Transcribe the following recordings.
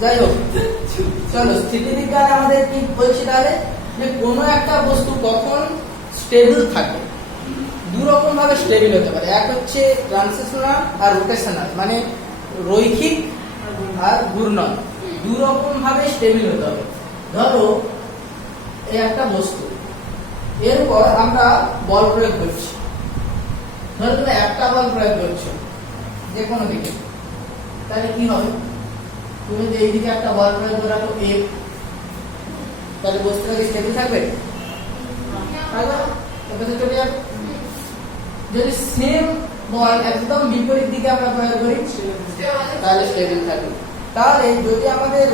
যাই হোক, চলো স্থিতিবিজ্ঞান আমাদের কি বলছি তাহলে, যে কোনো একটা বস্তু কখন স্টেবল থাকে, দু রকম ভাবে স্টেবল হতে পারে। এক হচ্ছে ট্রান্সলেশনাল আর রোটেশনাল, মানে রৈখিক আর ঘূর্ণন, দু রকম ভাবে স্টেবল হতে হবে। ধরো এই একটা বস্তু, এরপর আমরা বল প্রয়োগ করছি। ধরো তুমি একটা বল প্রয়োগ করছো যে কোনো দিকে, তাহলে কি হবে? তুমি যদি এইদিকে একটা বল প্রয়োগ করে রাখো এফ, তাহলে বস্তুটা কি স্টেবল থাকবে? চলে যাবে। যদি সেম বল একদম বিপরীত দিকে আমরা প্রয়োগ করি তাহলে স্টেবল থাকবে। তাহলে যদি আমাদের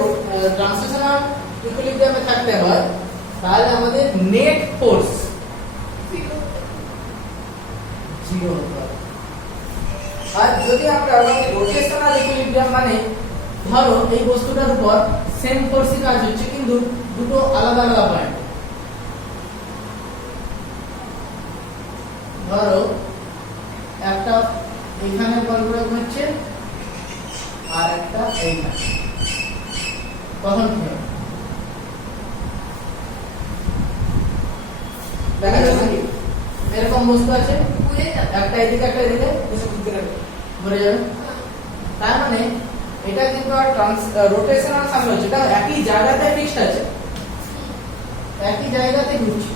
ট্রান্সলেশনাল ইকুইলিব্রিয়ামে থাকতে হয় তাহলে আমাদের নেট ফোর্স 0 হতে হবে। আর যদি আমরা রোটেশনাল ইকুইলিব্রিয়াম, মানে ধরো এই বস্তুটার উপর সেম ফোর্সই কাজ হচ্ছে কিন্তু দুটো আলাদা আলাদা পয়েন্ট। ধরো একটা এখানে বল প্রয়োগ হচ্ছে আর একটা এইখানে, তখন কি হবে? দেখা যাচ্ছে কি এরকম বস্তু আছে, একটা এদিকে একটা এদিকে ঘুরে যাবে। তার মানে এটা কিন্তু আর রোটেশনাল সামনে হচ্ছে, এটা একই জায়গাতে ফিক্সড আছে, একই জায়গাতে ঘুরছে,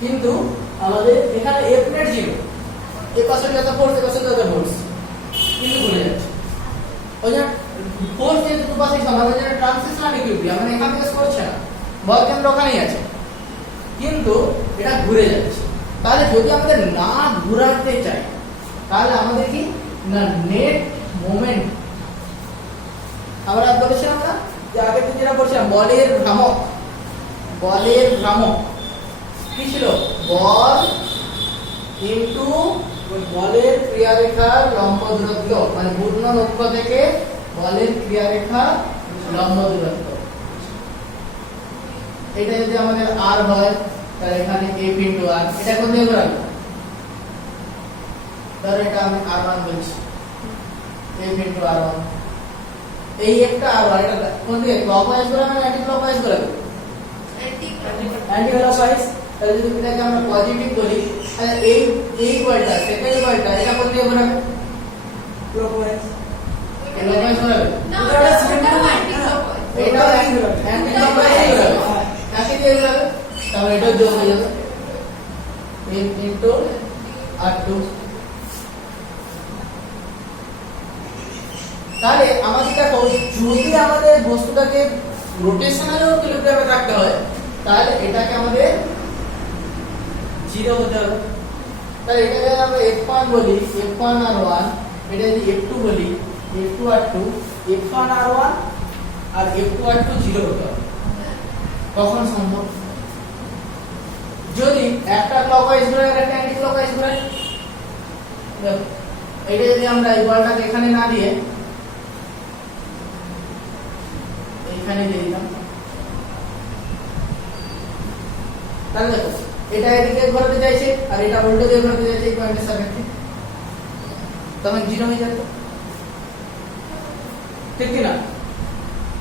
কিন্তু আমাদের এখানে এফ নেট 0, এই পাশে যত ফোর্স এই পাশে যত ফোর্স, কিন্তু ঘুরে যাচ্ছে। ওই যে ফোর্স যেহেতু দুপাশে সমান, ওই জন্য ট্রান্সলেশনাল ইকুইলিব্রিয়াম, মানে এখান থেকে সরছে না, বল কেন্দ্র ওখানেই আছে, কিন্তু এটা ঘুরে যাচ্ছে। তাহলে যদি আমাদের না ঘোরাতে চাই তাহলে আমাদের কি না নেট মোমেন্ট, আমরা বলেছিলাম না যে আগে তো যেটা বলছিলাম বলের ভ্রামক, বলের ভ্রামক কি ছিল? বল ইনটু বলের ক্রিয়ারেখার লম্ব দূরত্ব, মানে ঘূর্ণন অক্ষ থেকে বলের ক্রিয়ারেখা লম্ব দূরত্ব। এটা যদি আমাদের r হয় তাহলে এখানে f ইনটু r, এটা কোন দিকে ঘোরাবো? ধরো এটা আমি r1 বলছি, f ইনটু r1, এই একটা r1, এটা কোন দিকে ক্লকওয়াইজ ঘোরাবে না অ্যান্টি ক্লকওয়াইজ ঘোরাবে? Anticlockwise. তাহলে যদি এটাকে আমরা পজিটিভ বলি তাহলে এই বলটা সেকেন্ড বলটা এটা কোন দিকে ঘোরাবে? ক্লকওয়াইজ। ক্লকওয়াইজ ঘোরাবে না, এটা সিমেট্রিক না, এটা অ্যান্টি ক্লকওয়াইজ ঘোরাবে, কাকে দিয়ে ঘোরাবে? তাহলে এটা যোগ হয়ে যাবে f ইনটু r2। তাহলে আমাদের দেখো, যদি আমাদের বস্তুটাকে রোটেশনাল ইকুইলিব্রিয়ামে রাখতে হয় তাহলে এটাকে আমাদের 0 হতে হবে। তাহলে এটাকে যদি আমরা f1 বলি, f1 r1, এটা যদি f2 বলি, f2 r2, f1 r1 আর f2 r2 0 হতে হবে। কখন সম্ভব? যদি একটা ক্লকওয়াইজ ঘোরে আর একটা অ্যান্টি ক্লকওয়াইজ ঘোরে। দেখো এটা যদি আমরা এই বলটাকে এখানে না দিয়ে এইখানে দিয়ে দিলাম, তাহলে দেখো এটা এদিকে ঘোরাতে চাইছে আর এটা উল্টো দিকে ঘোরাতে চাইছে এই পয়েন্টের সাপেক্ষে, তখন 0 হয়ে যেত, ঠিক কি না?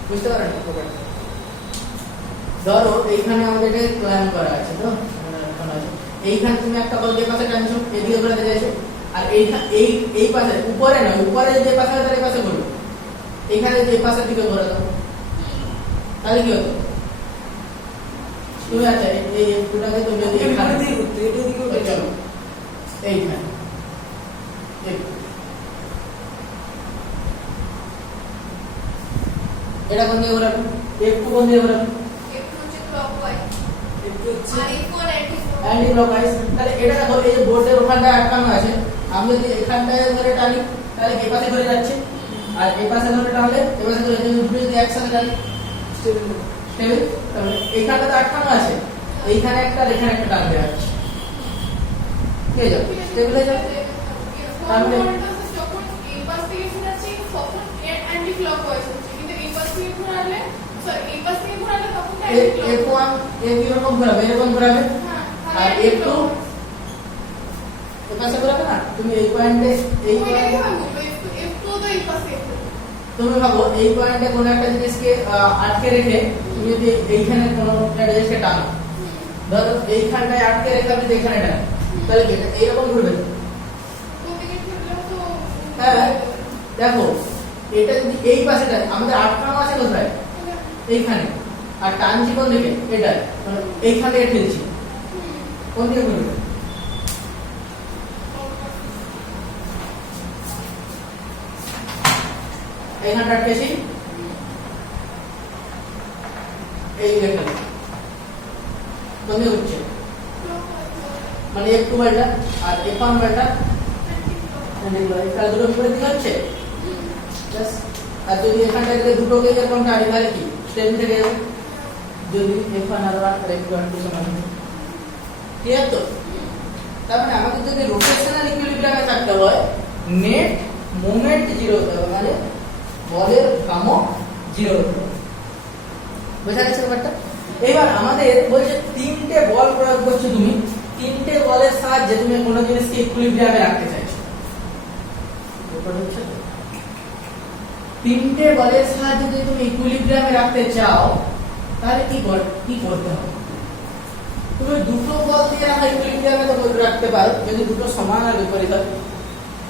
বুঝতে পারেন? ধরো এইখানে আমাদের এটা প্ল্যান করা আছে, তো এইখানে তুমি একটা বল যে পাশে টানছো এদিকে ঘোরাতে চাইছো, আর এই পাশে উপরে না, উপরে যে পাশে আছে এই পাশে ঘুরবে, এইখানে যে পাশের দিকে ঘোরা দাও, তাহলে কি হতো? তুমি আচ্ছা এই দুটাকে তুমি যদি এখানে দিয়ে ঘুরতে এটা দিকে উঠে চলো, এইখানে এটা কোন দিকে ঘোরাবে? একটু কোন দিকে ঘোরাবে? একটু হচ্ছে ক্লকওয়াইজ, একটু হচ্ছে অ্যান্টি ক্লকওয়াইজ। তাহলে এটা দেখো এই যে বোর্ডের ওখানটায় আটকানো আছে, আমি যদি এখানটায় ধরে টানি তাহলে এই পাশে ঘুরে যাচ্ছে, আর এই পাশে ধরে টানলে এই পাশে ঘুরে যাচ্ছে, দুটো যদি একসাথে টানি স্টেবল। তাহলে এইখানটাতে আটকানো আছে, এইখানে একটা আর এখানে একটা টান দেওয়া আছে, কি হয়ে যাবে? স্টেবল হয়ে যাবে। তাহলে যখন এই পাশ থেকে ঘোরাচ্ছি তখন অ্যান্টি ক্লকওয়াইজ হচ্ছে, কিন্তু এই পাশ থেকে ঘোরালে এই পাশ থেকে ঘোরালে তখন f1 এরকম ঘোরাবে, এরকম ঘোরাবে, আর f2 এই পাশে ঘোরাবে না, তুমি এই পয়েন্টে এই পয়েন্টে f2 তো এই পাশে তুমি ভাবো এই পয়েন্টে কোনো একটা জিনিসকে আটকে রেখে তুমি যদি এইখানে কোনো একটা জিনিসকে টানো, ধরো এইখানটায় আটকে রেখে আমি এখানে টানো, তাহলে কি এটা এইরকম ঘুরবে? হ্যাঁ, দেখো এটা যদি এই পাশেটা আমাদের আটকানো আছে কোথায়? এইখানে, আর টানছি কোন দিকে? এটা এইখান থেকে ঠেলছি, কোন দিকে ঘুরবে? এইখানটা আটকেছি, এই দিকে কোন দিকে ঘুরছে? মানে একটু বাড়টা আর F1 বাড়টা দুটো বিপরীত দিকে হচ্ছে। আর যদি এখানটা দুটোকে এরকম টানি তাহলে কি স্টেপ থেকে যাবে? যদি F1 আর F1 টু সমান হয়, ক্লিয়ার তো? তার মানে আমাদের যদি রোটেশনাল ইকুইলিব্রিয়ামে থাকতে হয় নেট মোমেন্ট জিরো হতে হবে, মানে বলের ভ্রামক জিরো হতে হবে। বোঝা গেছে ব্যাপারটা? এবার আমাদের বলছে তিনটে বল প্রয়োগ করছো তুমি, তিনটে বলের সাহায্যে তুমি কোনো জিনিসকে ইকুইলিব্রিয়ামে রাখতে চাইছো। তিনটে বলের সাহায্যে যদি তুমি ইকুইলিব্রিয়ামে রাখতে চাও তাহলে কি করতে হবে? তুমি দুটো বল দিয়ে ইকুইলিব্রিয়ামে তো রাখতে পারো যদি দুটো সমান আর বিপরীত হয়।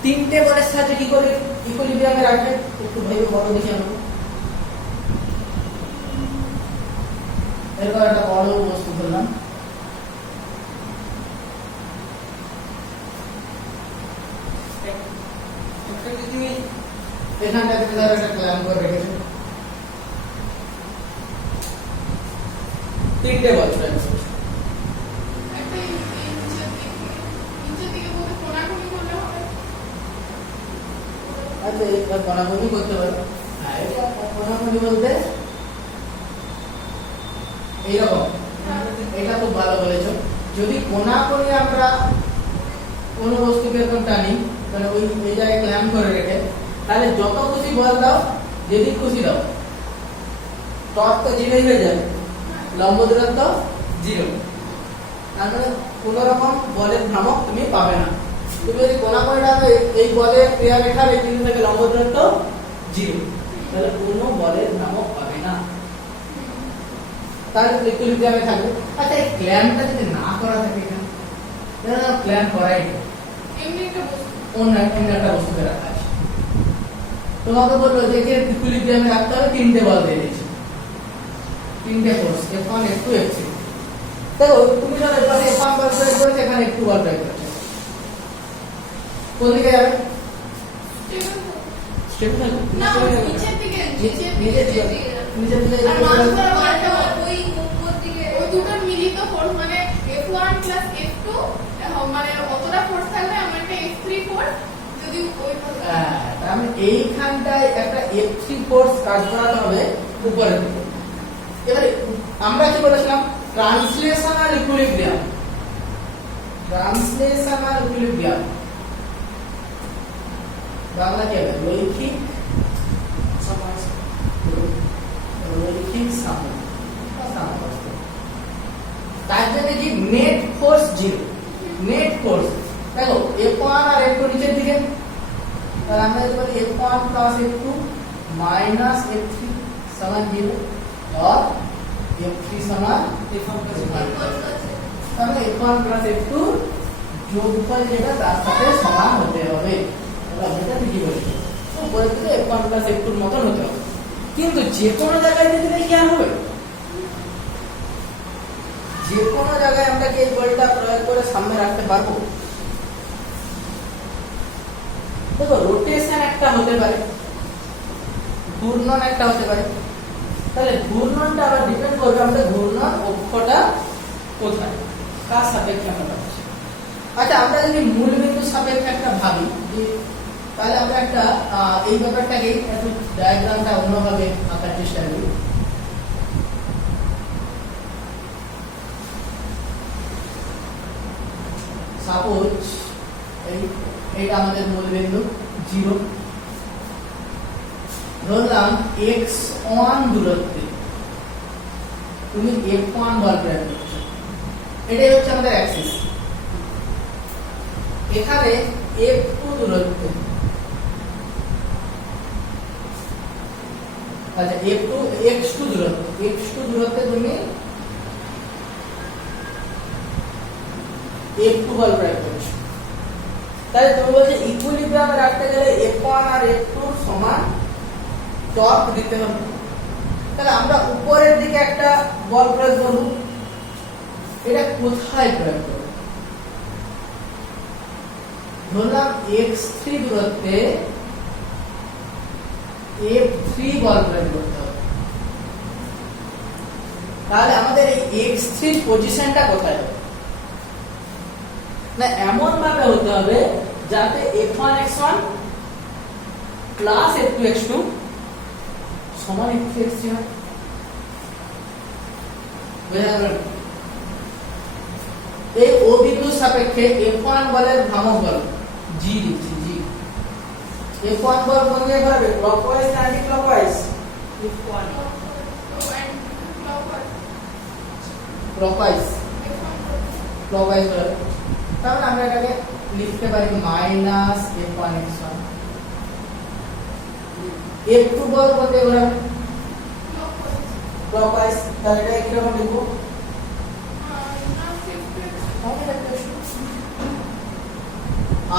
তিনটে বলের সাহায্যে কি করে ইকুইলিব্রিয়ামে রাখবে একটু ভেবে বলো দেখি আমাকে। এরপর একটা বড় বস্তু ধরলাম, এখানটা ধরো একটা ক্ল্যাম্প করে রেখেছো, তিনটে বল প্রয়োগ করছো। আচ্ছা এটা কোনাকুনি করতে পারো। হ্যাঁ, এটা কোনাকুনি বলতে এইরকম, এটা খুব ভালো বলেছো। যদি কোনাকুনি আমরা কোনো বস্তুকে এরকম টানি, মানে ওই এই জায়গায় ক্ল্যাম্প করে রেখে, তাহলে যত খুশি বল দাও, যেদিক খুশি দাও, টর্ক তো জিরোই হয়ে যাবে, লম্ব দূরত্ব জিরো। তার মানে কোনো রকম বলের ভ্রামক তুমি পাবে না। তুমি যদি কোনাকুনি টানো, এই বলের ক্রিয়া রেখার এই বিন্দু থেকে লম্ব দূরত্ব জিরো, তাহলে কোনো বলের ভ্রামক পাবে না, তাহলে ইকুইলিব্রিয়ামে থাকবে। আচ্ছা এই ক্ল্যাম্পটা যদি না করা থাকে এখানে, তাহলে ক্ল্যাম্প করাই এমনি একটা বস্তুকে রাখা আছে, তোমাকে বললো যে ইকুইলিব্রিয়ামে রাখতে হবে, তিনটে বল দিয়ে দিয়েছে, তিনটে ফোর্স F1 F2 F3। দেখো তুমি যখন এখানে F1 বল প্রয়োগ করেছো, এখানে F2 বল প্রয়োগ করেছো, কোন দিকে যাবে? স্টেবল না, নিচের দিকে, নিচের দিকে আর মাঝখানে বলটা ওই উপর দিকে, ওই দুটো মিলিত ফোর্স মানে F1 প্লাস F2, মানে অতটা ফোর্স থাকবে, আমার একটা F3 ফোর্স যদি ওই তার মানে এইখানটায় একটা F3 ফোর্স কাজ করাতে হবে উপরের দিকে। এবারে আমরা কি বলেছিলাম? Translational equilibrium, translational equilibrium Bangla কি হবে? রৈখিক রৈখিক সাম্যাবস্থা। তার জন্য কি net force zero, net force দেখো F1 আর F2 নিচের দিকে, তাহলে আমরা যদি বলি F1 plus F2 minus F3 সমান 0 और F3 সমান F1 প্লাস F2, তাহলে F1 প্লাস F2 যোগফল যেটা তার সাথে সমান হতে হবে। আমরা এটা ঠিকই বলেছি, উপরে থেকে F1 প্লাস F2 এর মতন হতে হবে। কিন্তু যে কোনো জায়গায় দিলে কি আর হবে? যে কোনো জায়গায় আমরা কি এই বলটা প্রয়োগ করে সামনে রাখতে পারবো? দেখো রোটেশন একটা হতে পারে, ঘূর্ণন একটা হতে পারে, তাহলে ঘূর্ণনটা আবার ডিপেন্ড করবে আমাদের ঘূর্ণন অক্ষটা কোথায়, কার সাপেক্ষে আমরা রাখছি। আচ্ছা আমরা যদি মূল বিন্দু সাপেক্ষে একটা ভাবি, তাহলে আমরা একটা এই ব্যাপারটাকে একটু ডায়াগ্রামটা অন্যভাবে আঁকার চেষ্টা করি। সাপোজ এইটা আমাদের মূল বিন্দু 0, ধরলাম x1 দূরত্বে তুমি F1 বল প্রয়োগ করছো, এটাই হচ্ছে আমাদের অ্যাক্সিস। এখানে F2 দূরত্বে আচ্ছা F2 x2 দূরত্ব, x2 দূরত্বে তুমি F2 বল প্রয়োগ করছো, তাহলে তুমি বলছো ইকুইলিব্রিয়ামে রাখতে গেলে F1 আর F2 সমান টর্ক দিতে হবে। তাহলে আমরা উপরের দিকে একটা বল প্রয়োগ করব, এটা কোথায় প্রয়োগ করব? ধরলাম x3 দূরত্বে F3 বল প্রয়োগ করতে হবে, তাহলে আমাদের এই x3 পজিশনটা কোথায় হবে? না এমন ভাবে হতে হবে যাতে f1 x1 plus f2 x2 সমান f3 x3 হয়। বোঝা গেল? এই ও বিন্দুর সাপেক্ষে f1 বলের ভ্রামক বল g দিচ্ছি, g f1 বল কোন দিকে ঘোরাবে, ক্লকওয়াইজ না অ্যান্টি ক্লকওয়াইজ? ক্লকওয়াইজ, ক্লকওয়াইজ ঘোরাবে। তাহলে আমরা এটাকে লিখতে পারি মাইনাস f1 x1। f2 বল কোন দিকে ঘোরাবে, ক্লকওয়াইজ, তাহলে এটা কি রকম লিখবো?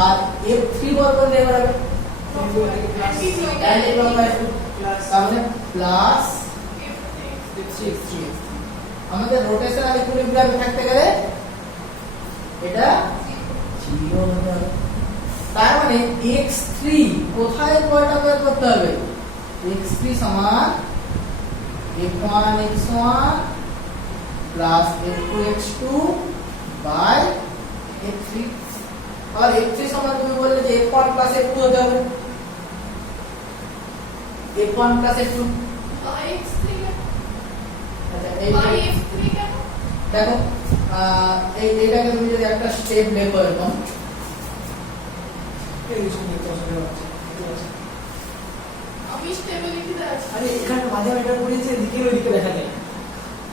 আর F3 বল কোন দিকে ঘোরাবে, অ্যান্টি ক্লকওয়াইজ, তাহলে প্লাস f3। আমাদের রোটেশনাল ইকুইলিব্রিয়ামে থাকতে গেলে এটা 0 হতে হবে। তার মানে x3 কোথায় বলটা প্রয়োগ করতে হবে? x3 সমান f1 x1 plus f2 x2 by f3। R f3 সমান তুমি বললে যে f1 প্লাস f2 হতে হবে, f1 প্লাস f2 আচ্ছা এই দেখো এইটাকে তুমি যদি একটা স্টেপ লেখো এরকম, আমি স্টেপে লিখে দিচ্ছি। আরে এখানে মাঝে এটা পড়েছে দিকে ওই দিকে দেখা যায়,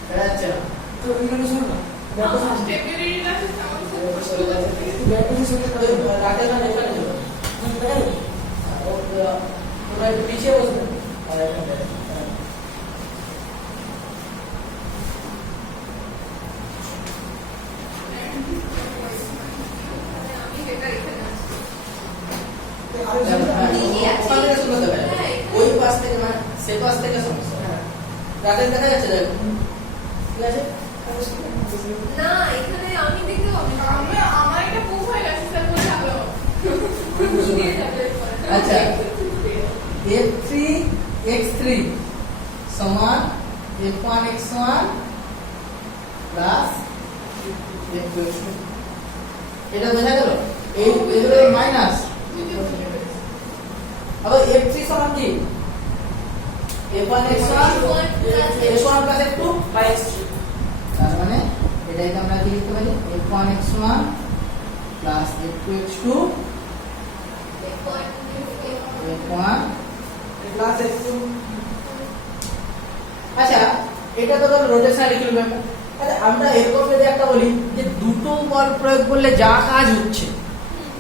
এটা যাচ্ছে না তো এখানে শোনো না দেখো স্টেপে লিখে দিচ্ছি রাতে না এখানে যাবে ওটা একটু পিছিয়ে বসবে আর এখানে ওই পাশ থেকে মানে সে পাশ থেকে সমস্যা। রাতে দেখা যাচ্ছে যাবে, ঠিক আছে? না এখানে আমি দেখতে পাবো না। আমার এটা খুব হয়ে গেছে স্যার, বলে ভালো আচ্ছা f3 x3 সমান f1 x1 plus f2 x2। এটা বোঝা গেল? এই এগুলো মাইনাস, আবার f3 সমান কি f1 x1 f1 plus f2 by x3। তার মানে এটাকে আমরা কি লিখতে পারি, f1 x1 plus f2 x2 f1 class f2। আচ্ছা এটা তো হলো রোটেশনাল ইকুইলিব্রিয়াম। তাহলে আমরা এরকম যদি একটা বলি যে দুটো বল প্রয়োগ করলে যা কাজ হচ্ছে,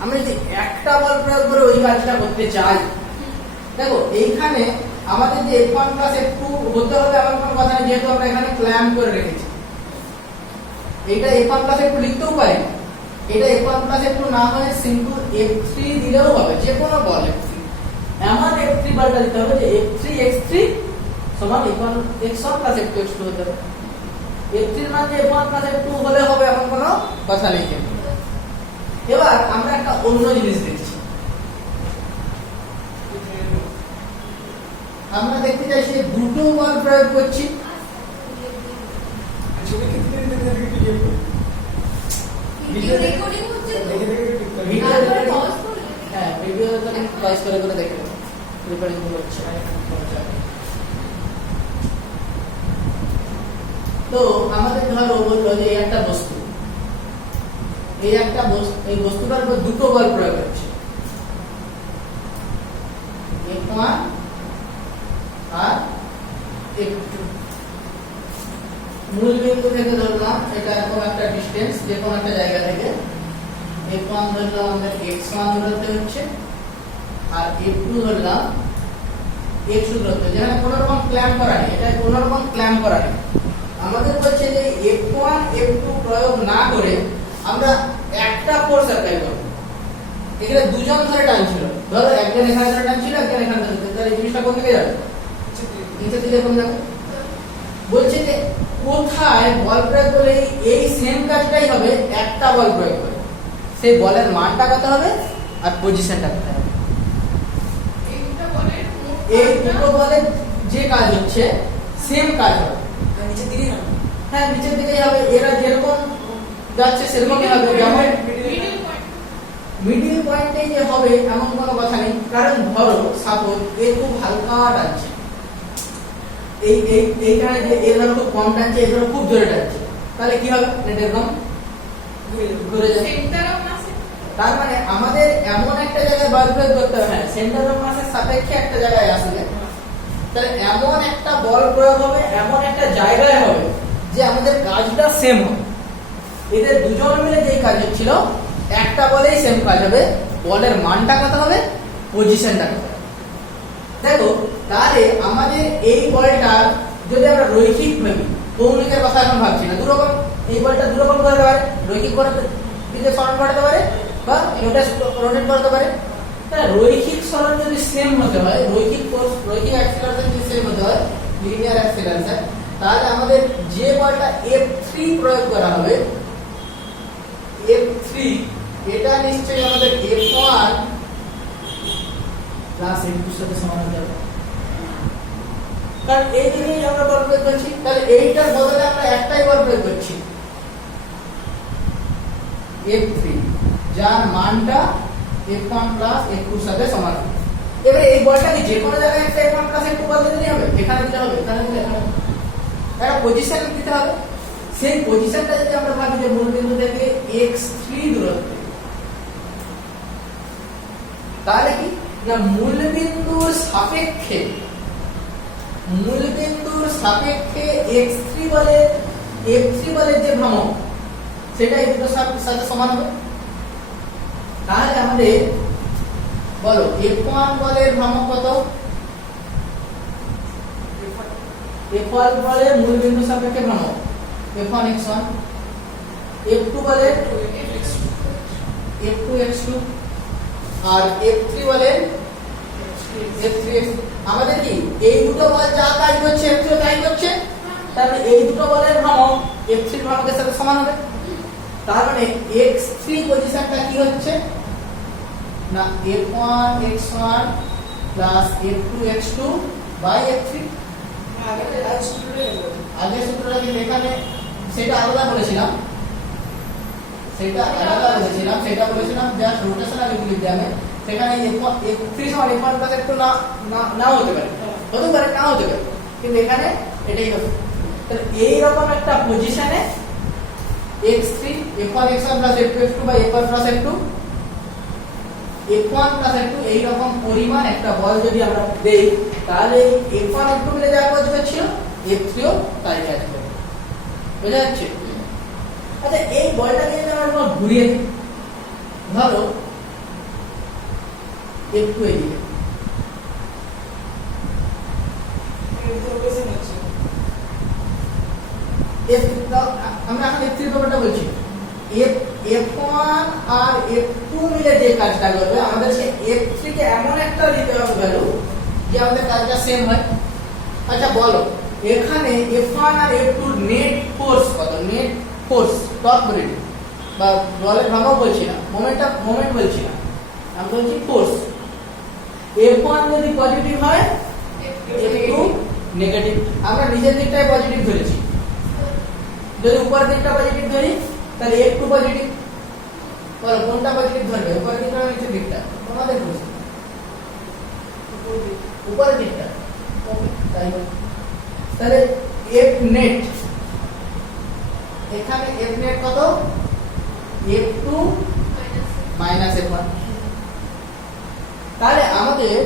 আমরা যদি একটা বল প্রয়োগ করে ওই কাজটা করতে চাই, দেখো এইখানে আমাদের যে f1 প্লাস f2 হতে হবে এমন কোনো কথা নেই, যেহেতু আমরা এখানে ক্ল্যাম্প করে রেখেছি। এইটা f1 প্লাস f2 লিখতেও পারি, এটা f1 প্লাস f2 না হয়ে সিম্পল f3 দিলেও হবে, যে কোনো বল f3। এমন f3 বলটা দিতে হবে যে f3 x3 সমান f1 x1 plus f2 x2 হতে হবে। f3 এর মান যে f1 প্লাস f2 হলে হবে এমন কোনো কথা নেই। এবার আমরা একটা অন্য জিনিস দেখছি, আমরা দেখতে চাইছি দুটো বল প্রয়োগ করছি, ছবি কিতনে দেখতে পিডিএফ ভিডিও রেকর্ডিং হচ্ছে তো ভিডিও তারপরে রেকর্ডিং, পজ করে হ্যাঁ ভিডিও তুমি পজ করে করে দেখে নাও রেকর্ডিং হচ্ছে। তো আমাদের ধরো বললো যে এই একটা বস্তু, এই বস্তুটার উপর দুটো বল প্রয়োগ হচ্ছে, f1 আর f2। মূল বিন্দু থেকে ধরলাম এটা এরকম একটা ডিসটেন্স, যে কোনো একটা জায়গা থেকে f1 ধরলাম আমাদের x1 দূরত্বে হচ্ছে, আর f2 ধরলাম x2 দূরত্ব, যেখানে কোনো রকম ক্ল্যাম্প করা নেই, এটা কোনো রকম ক্ল্যাম্প করা নেই। আমাদের বলছে যে F1 F2 প্রয়োগ না করে আমরা একটা ফোর্স অ্যাপ্লাই করব। এখানে দুজন ধরে টানছিল, ধরো একজন এখানে ধরে টানছিল, একজন এখানে ধরে টানছিল, তাহলে এই জিনিসটা কোন দিকে যাবে? নিচের দিকে কোন যাবে? বলছে যে কোথায় বল প্রয়োগ করলে এই সেম কাজটাই হবে একটা বল প্রয়োগ করে, সেই বলের মানটা কত হবে আর পজিশনটা কত হবে। এই দুটো বলের মোট এই কাজটা দুটো বলের যে কাজ হচ্ছে সেম কাজ হবে। আর নিচের দিকেই না হ্যাঁ, নিচের দিকেই হবে, এরা যেরকম যাচ্ছে সেরকমই হবে। যেমন মিডল পয়েন্ট মিডিল পয়েন্টে যে হবে এমন কোনো কথা নেই, কারণ ধরো সাপোজ এ খুব হালকা টানছে, এইখানে যে এ ধরো খুব কম টানছে, এ ধরো খুব জোরে টানছে, তাহলে কি হবে? এটা এরকম ঘুরে যাবে। সেন্টার অফ মাস তার মানে আমাদের এমন একটা জায়গায় বল প্রয়োগ করতে হবে, হ্যাঁ সেন্টার অফ মাসের সাপেক্ষে একটা জায়গায় আসবে, তাহলে এমন একটা বল প্রয়োগ হবে, এমন একটা জায়গায় হবে যে আমাদের কাজটা সেম হবে। এদের দুজন মিলে যেই কাজ হচ্ছিল একটা বলেই সেম কাজ হবে, বলের মানটা কত হবে, পজিশনটা কত হবে। দেখো তাহলে আমাদের এই বলটা যদি আমরা রৈখিক ভাবি, কৌণিকের কথা এখন ভাবছি না, দুরকম এই বলটা দুরকম করতে পারে, রৈখিক দিকে সরণ করতে পারে বা রোটেট করতে পারে। তাহলে রৈখিক সরণ যদি সেম হতে হয়, রৈখিক ফোর্স রৈখিক অ্যাক্সিলারেশন যদি সেম হতে হয়, লিনিয়ার অ্যাক্সিলারেশন, তাহলে আমাদের যে বলটা F3 প্রয়োগ করা হবে, F3 এটা নিশ্চয়ই আমাদের F1 প্লাস F2 এর সাথে সমান হতে হবে, কারণ এই দিকেই আমরা বল প্রয়োগ করছি, তাহলে এইটার বদলে আমরা একটাই বল প্রয়োগ করছি F3, যার মানটা F1 প্লাস F2 এর সাথে সমান হবে। এবারে এই বলটাকে যে কোনো জায়গায় একটা F1 প্লাস F2 বল দিতে হবে, এখানে দিতে হবে, এখানে দিতে হবে, একটা পজিশন দিতে হবে। সেই পজিশনটা যদি আমরা ভাবি যে মূল বিন্দু থেকে x3 দূরত্বে, তাহলে কি না মূল বিন্দুর সাপেক্ষে x3 বলের f3 বলের যে ভ্রমণ সেটা এই দুটোর সাথে সমান হবে। তাহলে আমাদের বলো f1 বলের ভ্রমণ কত? f1 বলের মূল বিন্দুর সাপেক্ষে ভ্রমণ f1 x1, f2 বলে f2 x2 আর f3 বলে f3 x। আমাদের কি এই দুটো বল যা কাজ করছে f3 তাই করছে, তাহলে এই দুটো বলের ভ্রমণ f3 ভ্রমণের সাথে সমান হবে। তার মানে x3 পজিশনটা কি হচ্ছে না f1 x1 plus f2 x2 by f3। আগে সূত্রটা কিন্তু এখানে সেটা আলাদা বলেছিলাম, সেটা বলেছিলাম জাস্ট রোটেশনাল ইকুইলিব্রিয়ামে, সেখানে f3 সমান f1 প্লাস f2 না হতে পারে, হতে পারে না হতে পারে, কিন্তু এখানে এটাই হবে। তাহলে এই রকম একটা পজিশনে x3 f1 x1 plus f2 x2 by f1 plus f2 f1 plus f2 এই রকম পরিমাণ একটা বল যদি আমরা দেই, তাহলে f1 f2 মিলে যা কাজ করছিল f3 ও তাই কাজ করবে। বোঝা যাচ্ছে? আচ্ছা এই বলটাকে যদি আমরা ঘুরিয়ে দিই, ধরো f2 এদিকে, আমরা এখন f3 ব্যাপারটা বলছি, f1 আর f2 মিলে যে কাজটা করবে আমাদের সেই f3 কে এমন একটা দিতে হবে ভ্যালু যে আমাদের কাজটা সেম হয়। আচ্ছা বলো এখানে f1 আর f2 নেট ফোর্স কত? নেট ফোর্স টর্ক বলি বা বলের ভ্রমণ বলছি না, মোমেন্ট বলছি না, আমি বলছি ফোর্স। f1 যদি পজিটিভ হয় f2 নেগেটিভ, আমরা নিচের দিকটাই পজিটিভ ধরেছি, যদি উপরের দিকটা পজিটিভ ধরি তাহলে f2 পজিটিভ। বলো কোনটা পজিটিভ ধরবে, উপরের দিকটা না নিচের দিকটা? তোমাদের বুঝি উপরের দিকটা। ওকে তাই তাহলে f নেট, এখানে f নেট কত? f2 minus f1। তাহলে আমাদের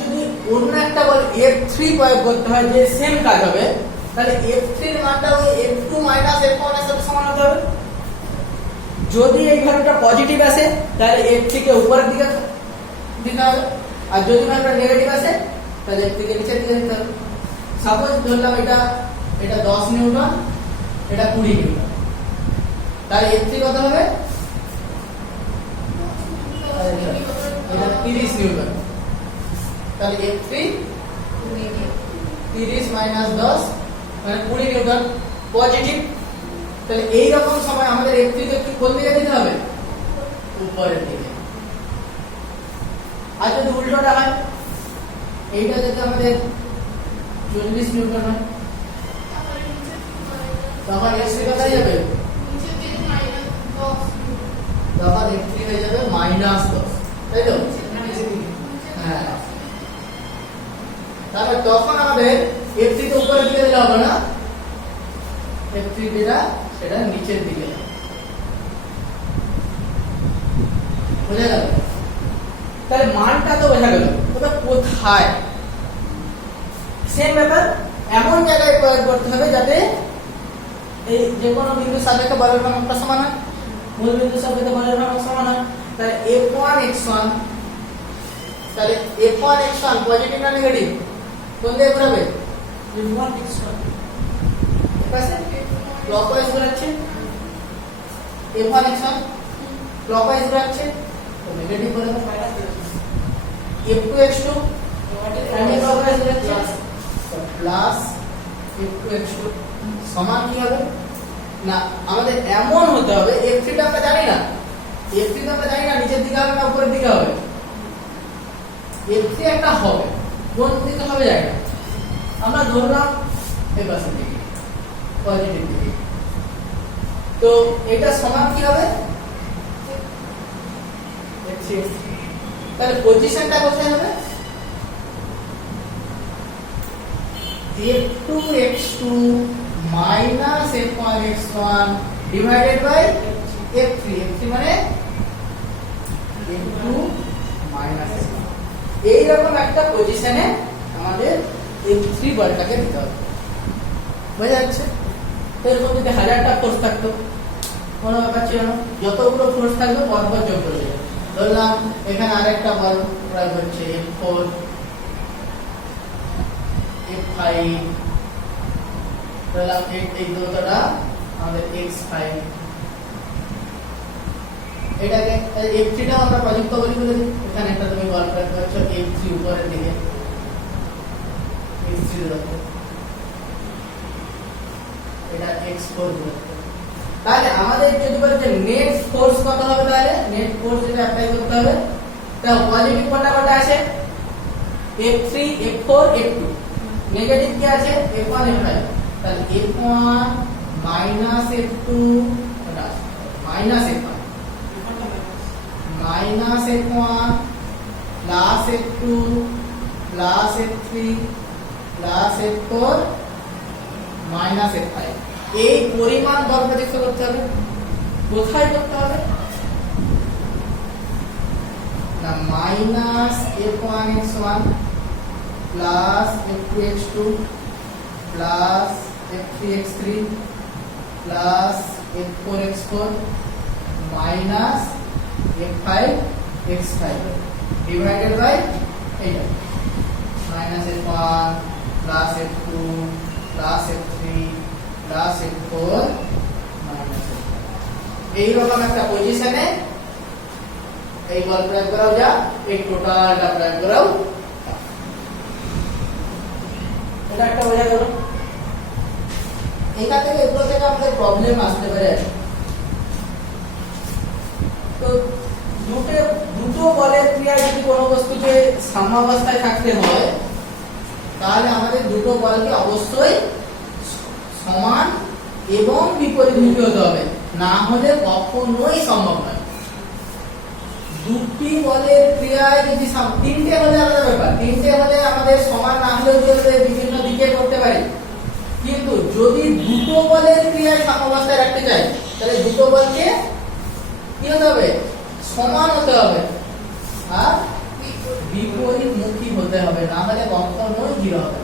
যদি অন্য একটা বল f3 প্রয়োগ করতে হয় যে সেম কাজ হবে, তাহলে f3 এর মানটা ওই f2 মাইনাস f1 এর সাথে সমান হতে হবে। যদি এই ভ্যালুটা পজিটিভ আসে তাহলে f3 কে উপরের দিকে দিতে হবে, আর যদি মানটা নেগেটিভ আসে তাহলে F3 কে নিচের দিকে দিতে হবে। সাপোজ ধরলাম এটা 10 নিউটন, এটা 20 নিউটন, তাহলে F3 কত হবে? এটা 30 নিউটন। তাহলে F3 30 মাইনাস 10 মানে 20 নিউটন পজিটিভ। তাহলে এই রকম সময় আমাদের F3 কে কোন দিকে দিতে হবে? উপরের দিকে। আর যদি উল্টোটা হয়, এইটা যদি আমাদের 40 নিউটন হয় তখন F3 কত হয়ে যাবে? তখন F3 হয়ে যাবে -10, তাই তো? হ্যাঁ, তাহলে তখন আমাদের F3 তো উপরের দিকে দিলে হবে না, F3 যেটা সেটা নিচের দিকে। বোঝা গেল? তাহলে মানটা তো বোঝা গেল, তবে কোথায়? সেম ব্যাপার, এমন জায়গায় প্রয়োগ করতে হবে যাতে এই যে কোনো বিন্দুর সাপেক্ষে বলের ভ্রামকটা সমান হয়, মূল বিন্দুর সাপেক্ষে বলের ভ্রামক সমান হয়। তাহলে F1 x1, তাহলে F1 x1 পজিটিভ না নেগেটিভ? কোন দিকে ঘোরাবে? F1 x1 পাশে ক্লকওয়াইজ ঘোরাচ্ছে, F1 x1 ক্লকওয়াইজ ঘোরাচ্ছে তো নেগেটিভ ঘোরাবে। F2 x2 অ্যান্টি ক্লকওয়াইজ ঘোরাচ্ছে তো প্লাস F2 x2 সমান কি হবে? না, আমাদের এমন হতে হবে, F3 টা আমরা জানি না, F3 টা আমরা জানি না নিচের দিকে হবে না উপরের দিকে হবে। F3 একটা হবে, কোন দিকে হবে জানি না, আমরা ধরলাম এই পাশের দিকে পজিটিভ দিকে। তো এটা সমান কি হবে? F3। তাহলে পজিশনটা কোথায় হবে? F2 x2 minus F1 x1 divided by F3। F3 মানে F2 minus F1। এইরকম একটা পজিশনে আমাদের F3 বলটাকে দিতে হবে। বোঝা যাচ্ছে? তো এরকম যদি 1000টা ফোর্স থাকতো কোনো ব্যাপার ছিল না, যতগুলো ফোর্স থাকতো পরপর যোগ করে দেবে। ধরলাম এখানে আরেকটা বল প্রয়োগ হচ্ছে F4, F5, ধরলাম এই দুটোটা আমাদের x5, এটাকে F3 টাও আমরা প্রযুক্ত বলি বলে দিই। এখানে একটা তুমি বল প্রয়োগ করছো F3 উপরের দিকে, x3 দূরত্ব, এটা x4 দূরত্ব। তাহলে আমাদের যদি বলে যে নেট ফোর্স কত হবে, তাহলে নেট ফোর্স যেটা অ্যাপ্লাই করতে হবে, তাও পজিটিভ কোনটা কোনটা আছে? F3 F4 F2, নেগেটিভ কি আছে? F1 F5। তাহলে F1 minus F2 minus F1 minus F1 plus F2 plus F3 plus F4 minus F5। এই পরিমাণ বল প্রযুক্ত করতে হবে। কোথায় করতে হবে? না, minus F1 x1 plus F2 x2 plus F3 x3 plus F4 x4 minus F5 x5 divided by এটা minus F1 plus F2 plus F3 plus F4 minus F5। এইরকম একটা পজিশনে এই বল প্রয়োগ করাও যা, এই টোটালটা প্রয়োগ করাও। এটা একটা বোঝা গেল। এখান থেকে এগুলো থেকে আমাদের প্রবলেম আসতে পারে। তো দুটো বলের ক্রিয়ায় যদি কোনো বস্তুকে সাম্যাবস্থায় থাকতে হয়, তাহলে আমাদের দুটো বলকে অবশ্যই সমান এবং বিপরীতমুখী হতে হবে, না হলে কখনোই সম্ভব নয়। দুটি বলের ক্রিয়ায় যদি তিনটে হলে আলাদা ব্যাপার, তিনটে হলে আমাদের সমান না হলেও বিভিন্ন দিকে করতে পারি, কিন্তু যদি দুটো বলের ক্রিয়ায় সাম্যাবস্থায় রাখতে চাই তাহলে দুটো বলকে কি হতে হবে? সমান হতে হবে আর বিপরীতমুখী হতে হবে, না হলে কখনোই জিরো হবে।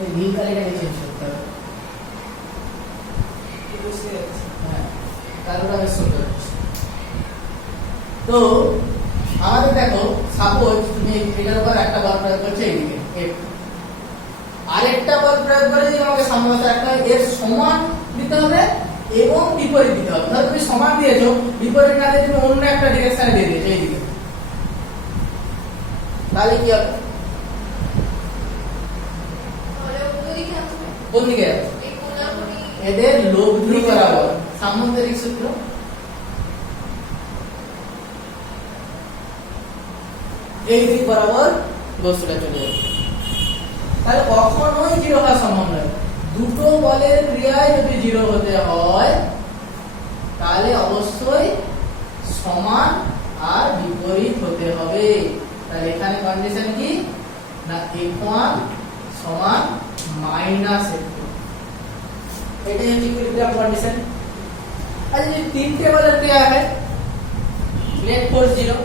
এই নীল কালিটাকে চেঞ্জ করতে হবে। হ্যাঁ, কালোটা বেশ সুন্দর। তো আমাদের দেখো সাপোজ তুমি এটার উপর একটা বল প্রয়োগ করছো এইদিকে F, আরেকটা বল প্রয়োগ করে যদি আমাকে সাম্যাবস্থা একটা এর সমান দিতে হবে এবং বিপরীত দিতে হবে। ধরো তুমি সমান দিয়েছো, বিপরীত না দিয়ে তুমি অন্য একটা ডিরেকশনে দিয়ে দিয়েছো এইদিকে, তাহলে কি হবে? তাহলে অন্যদিকে আসবে কোন দিকে যাবে? এই কোণাকুণি এদের লব্ধি বরাবর সামান্তরিক সূত্র। এই দিক বরাবর বস্তুটা চলে যাবে। তাহলে কখনোই জিরো হওয়া সম্ভব নয়। দুটো বলের ক্রিয়ায় যদি জিরো হতে হয় তাহলে অবশ্যই সমান আর বিপরীত হতে হবে। তাহলে এখানে কন্ডিশন কি না F1 সমান মাইনাস F2, এটাই হচ্ছে ইকুইলিব্রিয়াম কন্ডিশন। আর যদি তিনটে বলের ক্রিয়া হয় নেট ফোর্স জিরো,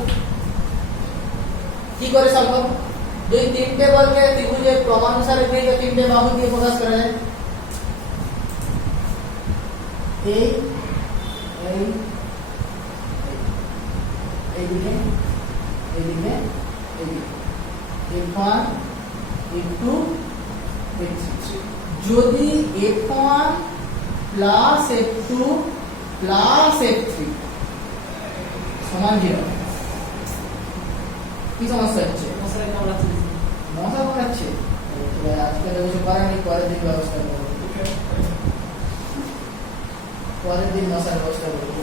কি করে সম্ভব? যদি তিনটে বলকে ত্রিভুজের ক্রমানুসারে ক্রিয়া তিনটে বাহু দিয়ে প্রকাশ করা যায়, এই এই এইদিকে এইদিকে এইদিকে F1 F2 F3, যদি F1 plus F2 plus F3 সমান জিরো, কি সমস্যা হচ্ছে? মশাই কামড়াচ্ছে বেশি। মশা কামড়াচ্ছে? আজকে তো কিছু করার নেই, পরের দিন ব্যবস্থা করবো, পরের দিন মশার ব্যবস্থা করবো,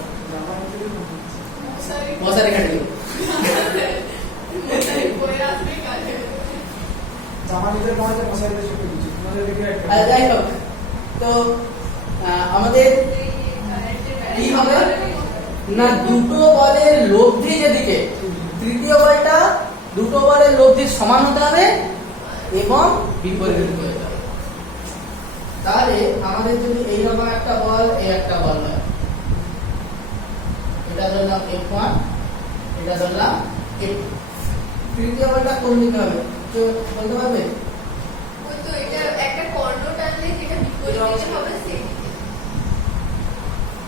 মশারি মশারি কাটে দেবো। মশারি পরে আসবে কাজে জামা নিজের কাছে মশাইতে শুতে দিচ্ছি তোমাদের দিকে একটা যাই হোক, তো আমাদের কি হবে না দুটো বলের লব্ধি যেদিকে, তৃতীয় বলটা দুটো বলের লব্ধির সমান হতে হবে এবং বিপরীত দিকে হতে হবে। তাহলে আমাদের যদি এইরকম একটা বল এই একটা বল হয়, এটা ধরলাম F1, এটা ধরলাম F2, তৃতীয় বলটা কোন দিকে হবে কেউ বলতে পারবে? ওই তো এটা একটা কর্ণ টানলে যেটা বিপরীত দিকে হবে সেই দিকে,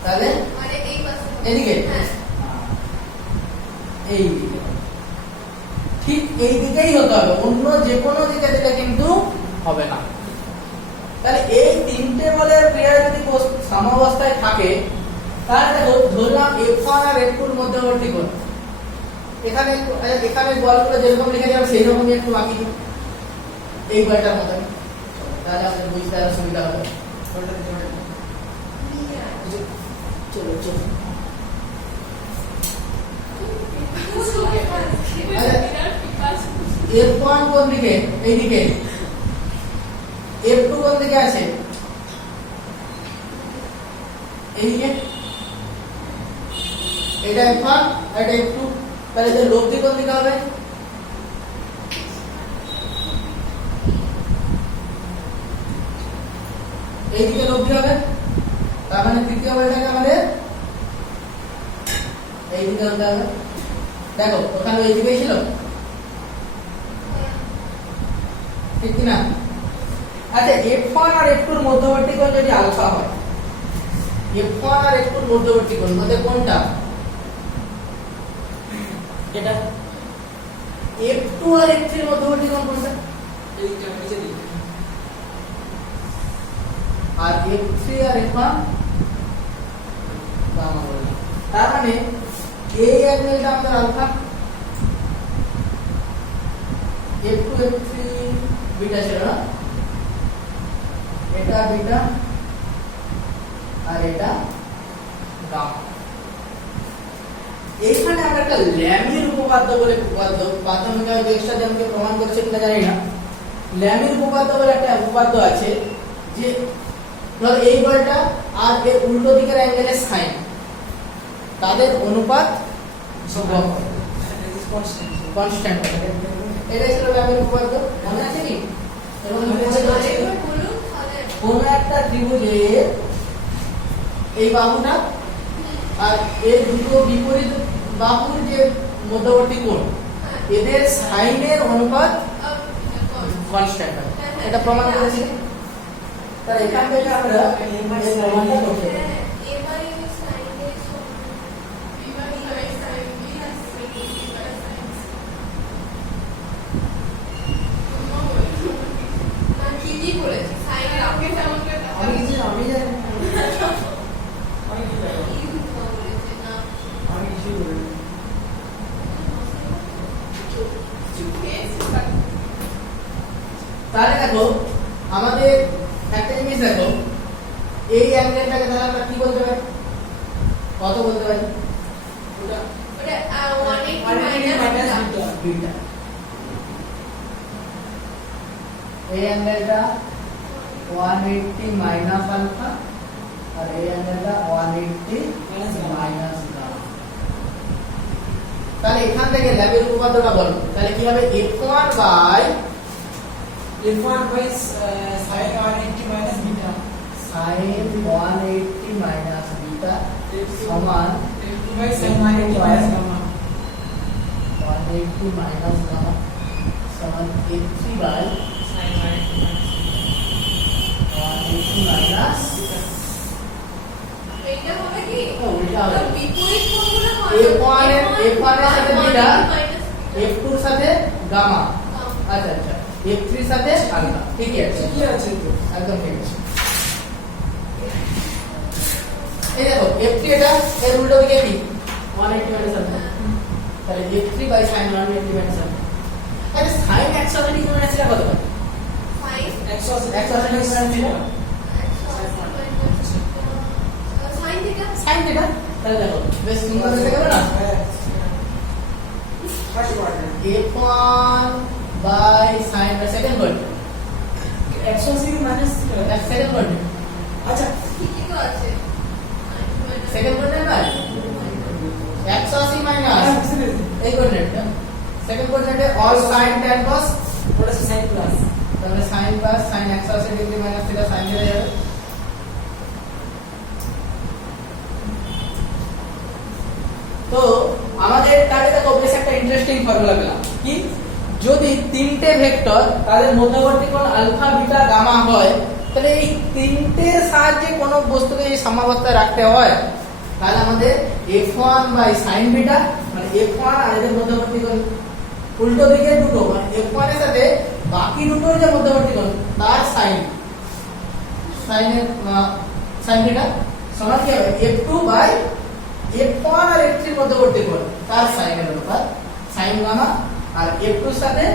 তাহলে মানে এই পাশে এদিকে? হ্যাঁ এই দিকে, ঠিক এই দিকেই হতে হবে, অন্য যে কোনো দিকে দিলে কিন্তু হবে না। তাহলে এই তিনটে বলের ক্রিয়া যদি সাম্যাবস্থায় থাকে তাহলে দেখো ধরলাম F1 আর F2 এর মধ্যবর্তী কোণ, এখানে এখানে বলগুলো যেরকম লিখে যাবে সেই রকমই একটু বাকি দিই এই বলটার মতো, তাহলে আমাদের বুঝতে আরো সুবিধা হবে। চলো চলো F1 কোন দিকে? এইদিকে। F2 কোন দিকে আছে? এইদিকে। এটা F1 এটা F2, তাহলে এর লব্ধি কোন দিকে হবে? এইদিকে লব্ধি হবে, তার মানে তৃতীয় বলটাকে আমাদের এইদিকে হতে হবে। দেখো ওখানে এইদিকেই ছিল, ঠিক কি না? আচ্ছা F1 আর F2 এর মধ্যবর্তী কোণ যদি আলফা হয়, F1 আর F2 এর মধ্যবর্তী কোণ বলতে কোনটা? এটা। F2 আর F3 এর মধ্যবর্তী কোণ কোনটা? এইটা নিচে দিই আর F3 আর F1 গামা বলে, তার মানে এই অ্যাঙ্গেলটা আমাদের আলফা, F2 F3 বিটা ছিল না, এটা বিটা আর এটা গামা। এইখানে আমরা একটা ল্যামির উপপাদ্য বলে উপপাদ্য, প্রাথমিক এক্সট্রা জনকে প্রমাণ করেছে কিনা জানি না, ল্যামির উপপাদ্য বলে একটা উপপাদ্য আছে যে ধর এই বলটা আর এর উল্টো দিকের অ্যাঙ্গেলের সাইন তাদের অনুপাত কনস্ট্যান্ট হবে। এটাই ছিল ল্যামির উপপাদ্য, মনে আছে কি? এবং কোন একটা ত্রিভুজের এই বাহুটা আর এর দুটো বিপরীত বাহুর যে মধ্যবর্তী কোণ এদের সাইনের অনুপাত কনস্ট্যান্ট হবে, এটা প্রমাণ করেছি। তাহলে এখান থেকে আমরা এই প্রমাণটা করতে পারি। ঠিকই বলেছি সাইন রাকেশ আমাকে আমি কিছু আমি জানি না। আমি কি জানি আমি কিছু বলি না। তাহলে দেখো আমাদের একটা জিনিস দেখো, এই অ্যাঙ্গেলটাকে তাহলে আমরা কি বলতে পারি, কত বলতে পারি? ওটা ওটা 180 মাইনাস বিটা। এই অ্যাঙ্গেলটা 180 মাইনাস আলফা আর এই অ্যাঙ্গেলটা 180 মাইনাস গামা। তাহলে এখান থেকে ল্যাবের উপপাদ্যটা বলো, তাহলে কি হবে? f1 by F1 by sin 180 minus beta. sin 180 minus beta সমান F2 by sin 180 minus gamma. 180 মাইনাস গামা সমান f3 by Sin 180 minus 180 minus এইটা হবে কি উল্টা হবে। বিপরীত কোণগুলো হয় F1 এর সাথে বিটা, f2 এর সাথে গামা, আচ্ছা আচ্ছা, f3 এর সাথে আলফা। ঠিকই আছে, কি আছে তো? একদম ঠিক আছে। এই দেখো f3 এটা এর উল্টো দিকে কি 180 মাইনাস আলফা, তাহলে f3 by sin 180 minus alpha. তাহলে sin 180 মাইনাস এটা কত হয়? Sine 180 minus theta, sine theta sin theta. তাহলে দেখো বেশ সুন্দর দেখতে গেল না? First quadrant. f1 by sin বা second quadrant, 180 minus second quadrant, আচ্ছা ঠিকই তো আছে সেকেন্ড কোয়াড্রেন্ট নয় 180 মাইনাস এই কোয়াড্রেন্টটা, সেকেন্ড কোয়াড্রেন্টে অল sin tan cos, ওটা sin plus তাহলে sin plus sin 180 degree minus theta sin হয়ে যাবে। তো আমাদের তাহলে দেখো বেশ একটা ইন্টারেস্টিং ফর্মুলা পেলাম কি, যদি তিনটে ভেক্টর তাদের মধ্যবর্তী কোণ আলফা বিটা গামা হয়, তাহলে এই তিনটের সাহায্যে কোনো বস্তুকে এই সাম্যাবস্থায় রাখতে হয়, তাহলে আমাদের f1 বাই sin বিটা মানে f1 আর এদের মধ্যবর্তী কোণ উল্টো দিকে দুটো মানে f1 এর সাথে বাকি দুটোর যে মধ্যবর্তী কোণ তার sin এর sin বিটা সমান কি হবে? f2 by f1 R f3 এর মধ্যবর্তী কোণ তার sin এর অনুপাত sin গামা, আর f2 এর সাথে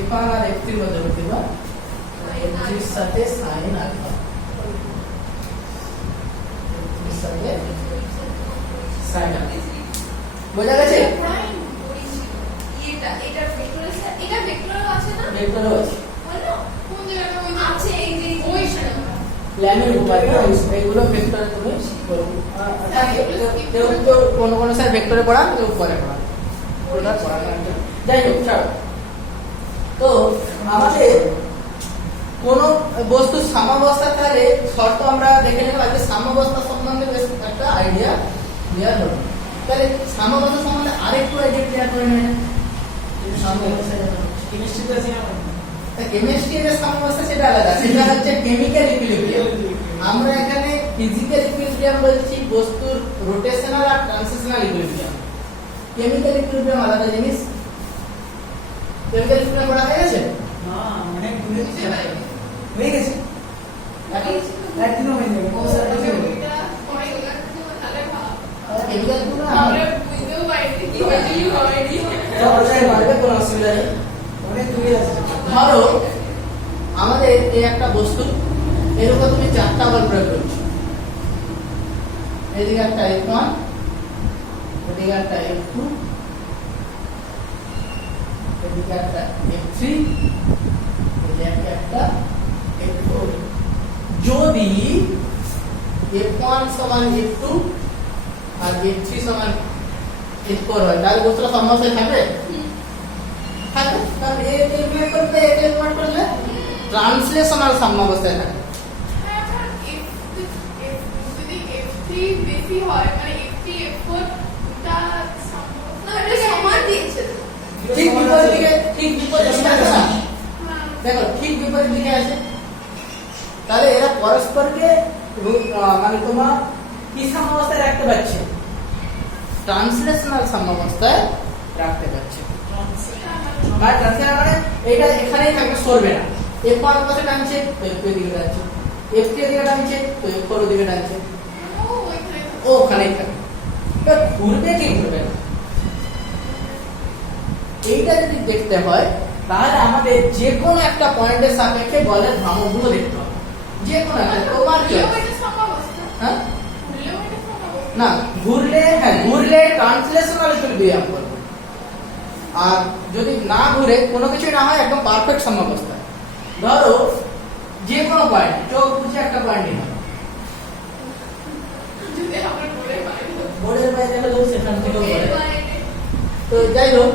f1 আর f3 এর মধ্যবর্তী কোণ f3 এর সাথে sin আলফা, f3 এর সাথে sin আলফা। বোঝা গেছে? এটা এটা ভেক্টর এটা ভেক্টরও আছে না ভেক্টরও আছে, বলো কোন জায়গাটা ওই আছে এই যে ওইখানে ল্যামের উপপাদ্য এইগুলো ভেক্টরে তুমি করো। কেউ কেউ কোনো কোনো স্যার ভেক্টরে পড়ান, কেউ পরে পড়ান, ওটা পড়ান। যাই হোক ছাড়ো। তো আমাদের কোন বস্তু সাম্যাবস্থা, তাহলে শর্ত আমরা দেখে নেব। আজকে সাম্যাবস্থা সম্বন্ধে বেশ একটা আইডিয়া ক্লিয়ার হলো। তাহলে সাম্যাবস্থা সম্বন্ধে আরেকটু আইডিয়া ক্লিয়ার করে নেন। কেমিস্ট্রিতে আছে আমার কেমিস্ট্রি এর সাম্যাবস্থা সেটা আলাদা, সেটা হচ্ছে কেমিক্যাল ইকুইলিব্রিয়াম। আমরা এখানে ফিজিক্যাল ইকুইলিব্রিয়াম বলছি বস্তুর রোটেশনাল আর ট্রান্সলেশনাল ইকুইলিব্রিয়াম। কেমিক্যাল ইকুইলিব্রিয়াম আলাদা জিনিস। কেমিক্যাল ইকুইলিব্রিয়াম পড়া হয়ে গেছে? না মানে হয়ে গেছে একদিনও হয়ে যাবে কোন স্যার এটা পরে গেল তাহলে ভাব কেমিক্যাল ইকুইলিব্রিয়াম আমরা বুঝতেও পারিনি কি ভ্যালু হয়নি পারবে, কোনো অসুবিধা নেই। অনেক দূরে আছে ধরো আমাদের এই একটা বস্তু, এর উপর তুমি চারটা বল প্রয়োগ করছো। এদিকে একটা F1, এদিকে একটা F2, এদিকে একটা F3, এদিকে একটা F4। যদি F1 সমান F2 আর F3 সমান F4 হয়, তাহলে বস্তুটা সাম্যাবস্থায় থাকবে? থাকবে, কারণ এ ক্যালকুলেট করলে এ ক্যালকুলেট করলে ট্রান্সলেশনাল সাম্যাবস্থায় থাকে। হ্যাঁ আর যদি F3 বেশি হয় মানে F3 F4 টা না এটা সমান দিচ্ছে ঠিক বিপরীত দিকে, ঠিক বিপরীত দিকে আছে না? দেখো ঠিক বিপরীত দিকে আছে, তাহলে এরা পরস্পরকে মানে তোমার কি সাম্যাবস্থায় রাখতে পারছে? ট্রান্সলেশনাল সাম্যাবস্থায় রাখতে পারছে। আর ট্রান্সলেশনাল মানে এইটা এখানেই থাকবে, সরবে না। F1 পাশে টানছে তো F2 এর দিকে টানছে, F3 এর দিকে টানছে তো F4 এর দিকে টানছে, ও ওইখানে ও ওখানেই থাকে। এটা ঘুরবে কি ঘুরবে না, এইটা যদি দেখতে হয় তাহলে আমাদের যে কোনো একটা পয়েন্টের সাপেক্ষে বলের ভ্রামকগুলো দেখতে হবে, যে কোনো একটা তোমার ঘুরলেও choice। এটা সমাবস্থা, হ্যাঁ ঘুরলেও এটা সমাবস্থা। না ঘুরলে, হ্যাঁ ঘুরলে ট্রান্সলেশনাল একটু ব্যায়াম করবে, আর যদি না ঘুরে কোনো কিছুই না হয় একদম পারফেক্ট সাম্যাবস্থা। ধরো যে কোনো পয়েন্ট, চোখ বুঝে একটা পয়েন্ট নিলাম, যদি আমরা ঘুরে বাইরে হতো। বোর্ডের বাইরে হলেও সেখান থেকেও এর বলে। বাইরে তো যাই হোক,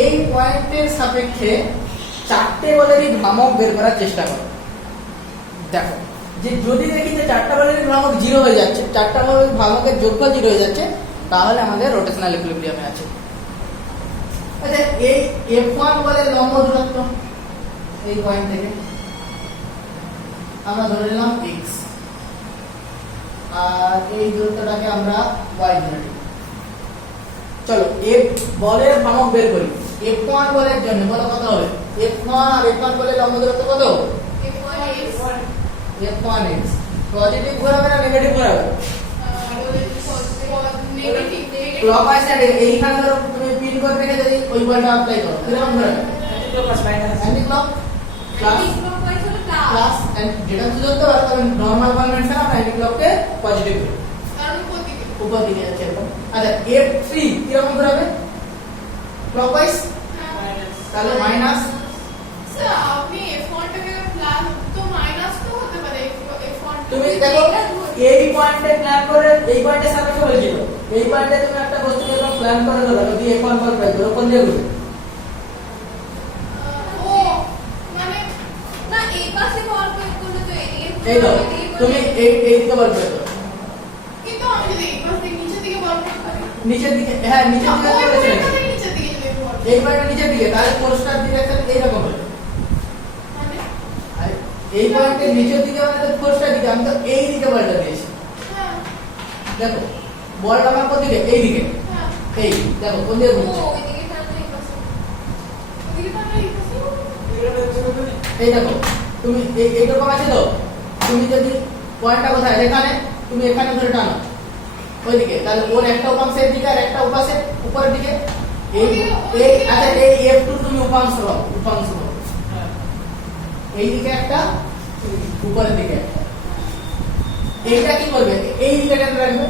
এই পয়েন্টের সাপেক্ষে চারটে বলেরই ভ্রামক বের করার চেষ্টা করো। দেখো যে যদি দেখি যে চারটা বলেরই ভ্রামক 0 হয়ে যাচ্ছে, চারটা বলের ভ্রামকের যোগফল 0 হয়ে যাচ্ছে, তাহলে আমাদের রোটেশনাল ইকুইলিব্রিয়ামে আছে। আচ্ছা এই F1 বলের লম্ব দূরত্ব এই পয়েন্ট থেকে আমরা ধরে নিলাম x, আর এই দূরত্বটাকে আমরা y ধরে নিলাম। চলো F বলের ভ্রামক বের করি। F1 বলের জন্য বলো কত হবে? F1 আর F1 বলের লম্ব দূরত্ব কত? F1x। পজিটিভ ঘোরাবে না নেগেটিভ ঘোরাবে? ক্লকওয়াইজ না, এইখানে ধরো তুমি পিন করে রেখে যদি ওই বলটা অ্যাপ্লাই করো কিরকম ঘোরাবে? অ্যান্টি ক্লক প্লাস clockwise হলো প্লাস, যেটা বুঝতে ধরতে পারো তবে নরমাল কনভেনশন আমরা অ্যান্টি ক্লককে পজিটিভ করি, উপর দিকে যাচ্ছে এরকম। আচ্ছা F3 কিরকম ঘোরাবে? ক্লকওয়াইজ, তাহলে মাইনাস। তুমি দেখো এই পয়েন্টে প্ল্যান করে, এই পয়েন্টের সাপেক্ষে বলেছিল, এই পয়েন্টে তুমি একটা বস্তু এরকম প্ল্যান করে ধরো, যদি F1 বল পাই ধরো কোন দিয়ে ঘুরবে? না এই পাশে বল প্রয়োগ করলে তো এদিকে এই ধরো তুমি এই দিকে বল প্রয়োগ করো, নিচের দিকে, হ্যাঁ নিচের দিকে করেছিলে, এই পয়েন্টটা নিচের দিকে, তাহলে ফোর্সটার ডিরেকশন এইরকম হবে। আর এই পয়েন্টের নিচের দিকে মানে তো ফোর্সটার দিকে, আমি তো এই দিকে বলটা দিয়েছি। দেখো বলটা আমার কোন দিকে? এই দিকে, এই দেখো কোন দিকে ও ঘুরছে, ওইদিকে টানলে এই পাশে এই দেখো তুমি এইরকম আছে তো, তুমি যদি পয়েন্টটা কোথায় এখানে, তুমি এখানে ধরে টানো ওইদিকে, তাহলে ওর একটা উপাংশের দিকে আর একটা উপাংশের উপরের দিকে, এই এই আচ্ছা এই F2 তুমি উপাংশ নাও, উপাংশ নাও, এই দিকে একটা, উপরের দিকে একটা, এইটা কি করবে? এই দিকে টেনে রাখবে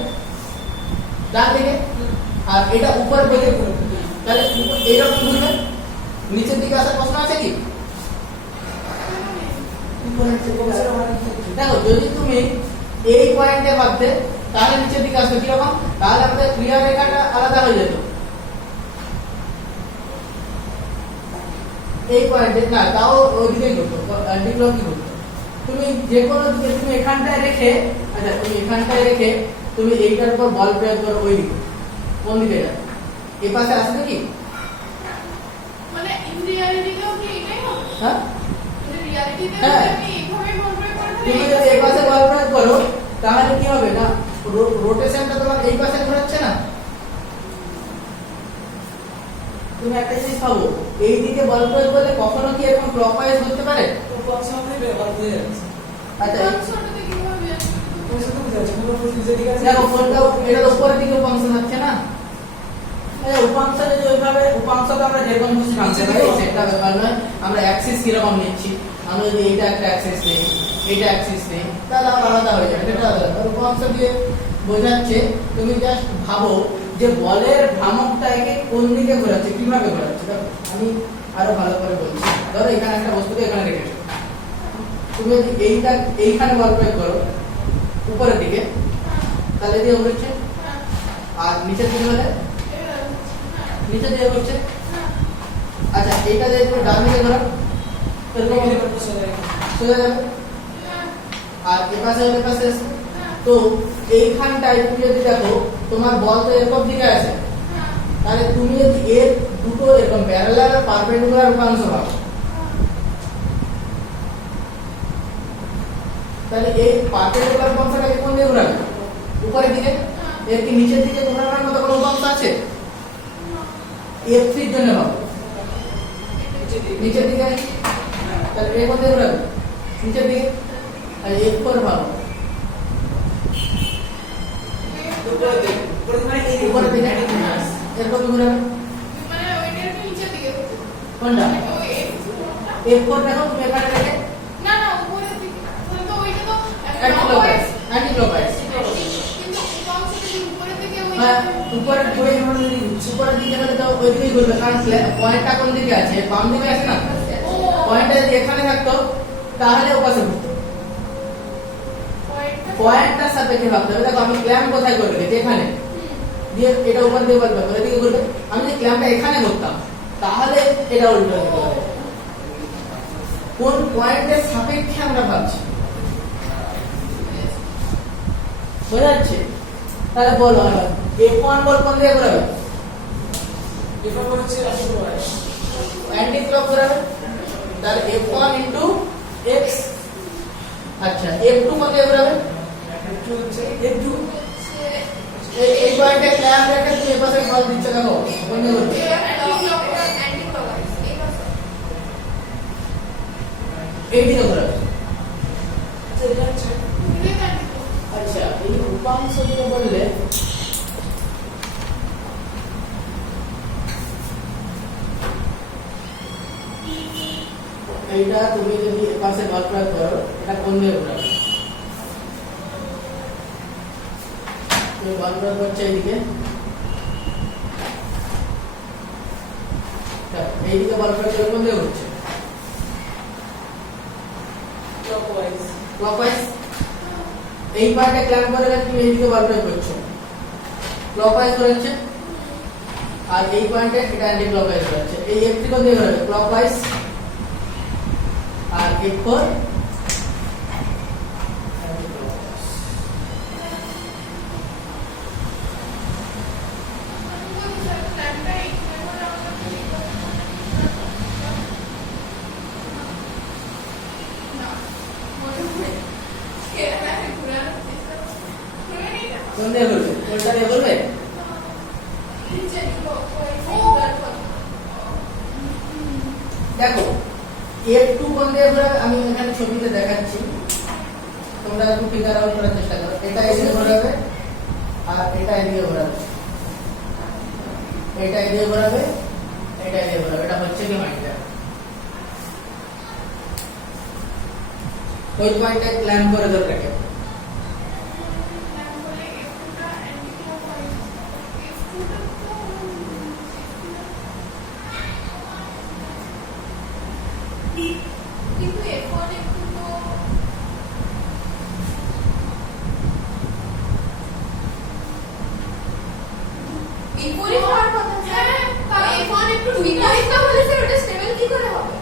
ডান দিকে, আর এটা উপরের দিকে ঘুরবে, তাহলে এইরকম ঘুরবে। নিচের দিকে আসার প্রশ্ন আছে কি? দেখো যদি তুমি এই পয়েন্টে ভাবতে তাহলে নিচের দিকে আসবে কিরকম? তাহলে আমাদের ক্রিয়া রেখাটা আলাদা হয়ে যেত। এই পয়েন্টে না, তাও ওইদিকেই করতো, অ্যান্টিক্লক কি করতো? তুমি যে কোনো দিকে, তুমি এখানটায় রেখে, আচ্ছা তুমি এখানটায় রেখে তুমি এইটার উপর বল প্রয়োগ করো, ওই দিকে কোন দিকে যাবে? এই পাশে আসবে কি? হ্যাঁ হ্যাঁ, তুমি যদি এই পাশে বল প্রয়োগ করো তাহলে কি হবে না, রোটেশনটা তোমার এই পাশে ঘোরাচ্ছে না। তুমি একটা জিনিস ভাবো, এই দিকে বল প্রয়োগ করলে কখনো কি এরকম ক্লকওয়াইজ হতে পারে? আচ্ছা দেখো কোনটা এটা উপরের দিকে উপাংশ হচ্ছে না, উপাংশ যদি ওইভাবে, উপাংশ তো আমরা যেরকম খুশি ভাঙতে পারি সেটা ব্যাপার নয়। আমরা অ্যাক্সিস কিরকম নিচ্ছি, আমরা যদি এইটা একটা অ্যাক্সিস নেই, এইটা অ্যাক্সিস নেই, তাহলে আমার আলাদা হয়ে যাবে। এটা আলাদা উপাংশ দিয়ে বোঝাচ্ছে। তুমি জাস্ট ভাবো যে বলের ভ্রামকটাকে কোন দিকে ঘোরাচ্ছে, কিভাবে ঘোরাচ্ছে। দেখো আমি আরো ভালো করে বলছি। ধরো এখানে একটা বস্তুকে এখানে রেখেছো, তুমি যদি এইখানে বল প্রয়োগ করো উপরের দিকে, তাহলে দিয়ে ঘুরছে, আর নিচের দিকে হলে নিচে দিয়ে ঘুরছে। আচ্ছা এইটা দিয়ে একটু ডান দিকে ঘোরা, সোজা যাবে, আর এপাশে এপাশে আসবে। তো এইখানটায় তুমি যদি দেখো তোমার বল তো এরকম দিকে আছে, তাহলে তুমি যদি এর দুটো এরকম প্যারালাল আর পারপেন্ডিকুলার উপাংশ পাও, তাহলে এই পারপেন্ডিকুলার উপাংশটাকে কোন দিকে ঘোরাবে? উপরের দিকে। এর কি নিচের দিকে ঘোরানোর মতো কোনো উপাংশ আছে? F3 এর জন্য ভাবো, নিচের দিকে তাহলে এ কোন দিকে ঘোরাবে নিচের দিকে আর F4 ভালো উপরের দিকে মানে এই উপরের দিকে এরকম ঘোরাবে মানে ওইটা একটু নিচের দিকে হচ্ছে কোনটা ওই F4 দেখো তুমি এখানে রেখে না না উপরের দিকে তাহলে তো ওইটা তো অ্যান্টি ক্লকওয়াইজ কিন্তু উপাংশ থেকে উপরের দিকে ওই হ্যাঁ উপরের উপরের দিকে গেলে তো ওই দিকেই ঘুরবে কারণ পয়েন্টটা কোন দিকে আছে বাম দিকে আছে না ও পয়েন্টটা যদি এখানে থাকতো তাহলে ওপাশে ঘুরতো পয়েন্টটা পয়েন্টটার সাপেক্ষে ভাবতে হবে দেখো আমি ক্ল্যাম্প কোথায় করে রেখেছি এখানে দিয়ে এটা উপর দিয়ে বলবে ওই দিকে ঘুরবে আমি যদি ক্ল্যাম্পটা এখানে করতাম তাহলে এটা উল্টো দিকে ঘুরবে কোন পয়েন্টের সাপেক্ষে আমরা ভাবছি বোঝা যাচ্ছে তাহলে বলো F1 বল কোন দিকে ঘোরাবে ডিফার করছে আসলে অ্যান্টি ক্লক ঘোরাবে তাহলে F1 ইনটু x আচ্ছা F2 কোন দিকে ঘোরাবে একটু হচ্ছে F2 এই পয়েন্টে ক্ল্যাম্প রেখে তুমি এই পাশে বল দিচ্ছ দেখো কোন দিকে ঘুরবে অ্যান্টি ক্লকওয়াইজ এই পাশে এই দিকে ঘোরাবে এটা হচ্ছে আচ্ছা এই উপাংশ দিকে বললে এইটা তুমি যদি এ পাশে বল প্রয়োগ করো এটা কোন দিকে ঘোরাবে তুমি বল প্রয়োগ করছো এইদিকে এইদিকে বল প্রয়োগ করে কোন দিকে ঘুরছে ক্লকওয়াইজ ক্লকওয়াইজ এই পার্টে ক্ল্যাম্প করে রেখে তুমি এইদিকে বল প্রয়োগ করছো ক্লকওয়াইজ করেছে আর এই পয়েন্টে এটা অ্যান্টি ক্লকওয়াইজ করেছে এই F3 কোন দিকে ঘোরাবে ক্লকওয়াইজ আর F4 অ্যান্টি ক্লকওয়াইজ কোন দিকে ঘুরবে কোনটা দিয়ে ঘুরবে দেখো F2 কোন দিকে ঘোরাবে আমি এখানে ছবিতে দেখাচ্ছি তোমরা একটু ফিগার আউট করার চেষ্টা করো এটা এদিকে ঘোরাবে আর এটা এদিকে ঘোরাবে এটা এদিকে ঘোরাবে এটা এদিকে ঘোরাবে এটা হচ্ছে কি মাইন্ডটা ওই পয়েন্টে ক্ল্যাম্প করে ধরে রাখে কিন্তু F1 একটু তো বিপরীত হওয়ার কথা হ্যাঁ, তাহলে F1 একটু বিপরীত না হলে স্যার ওটা স্টেবল কি করে হবে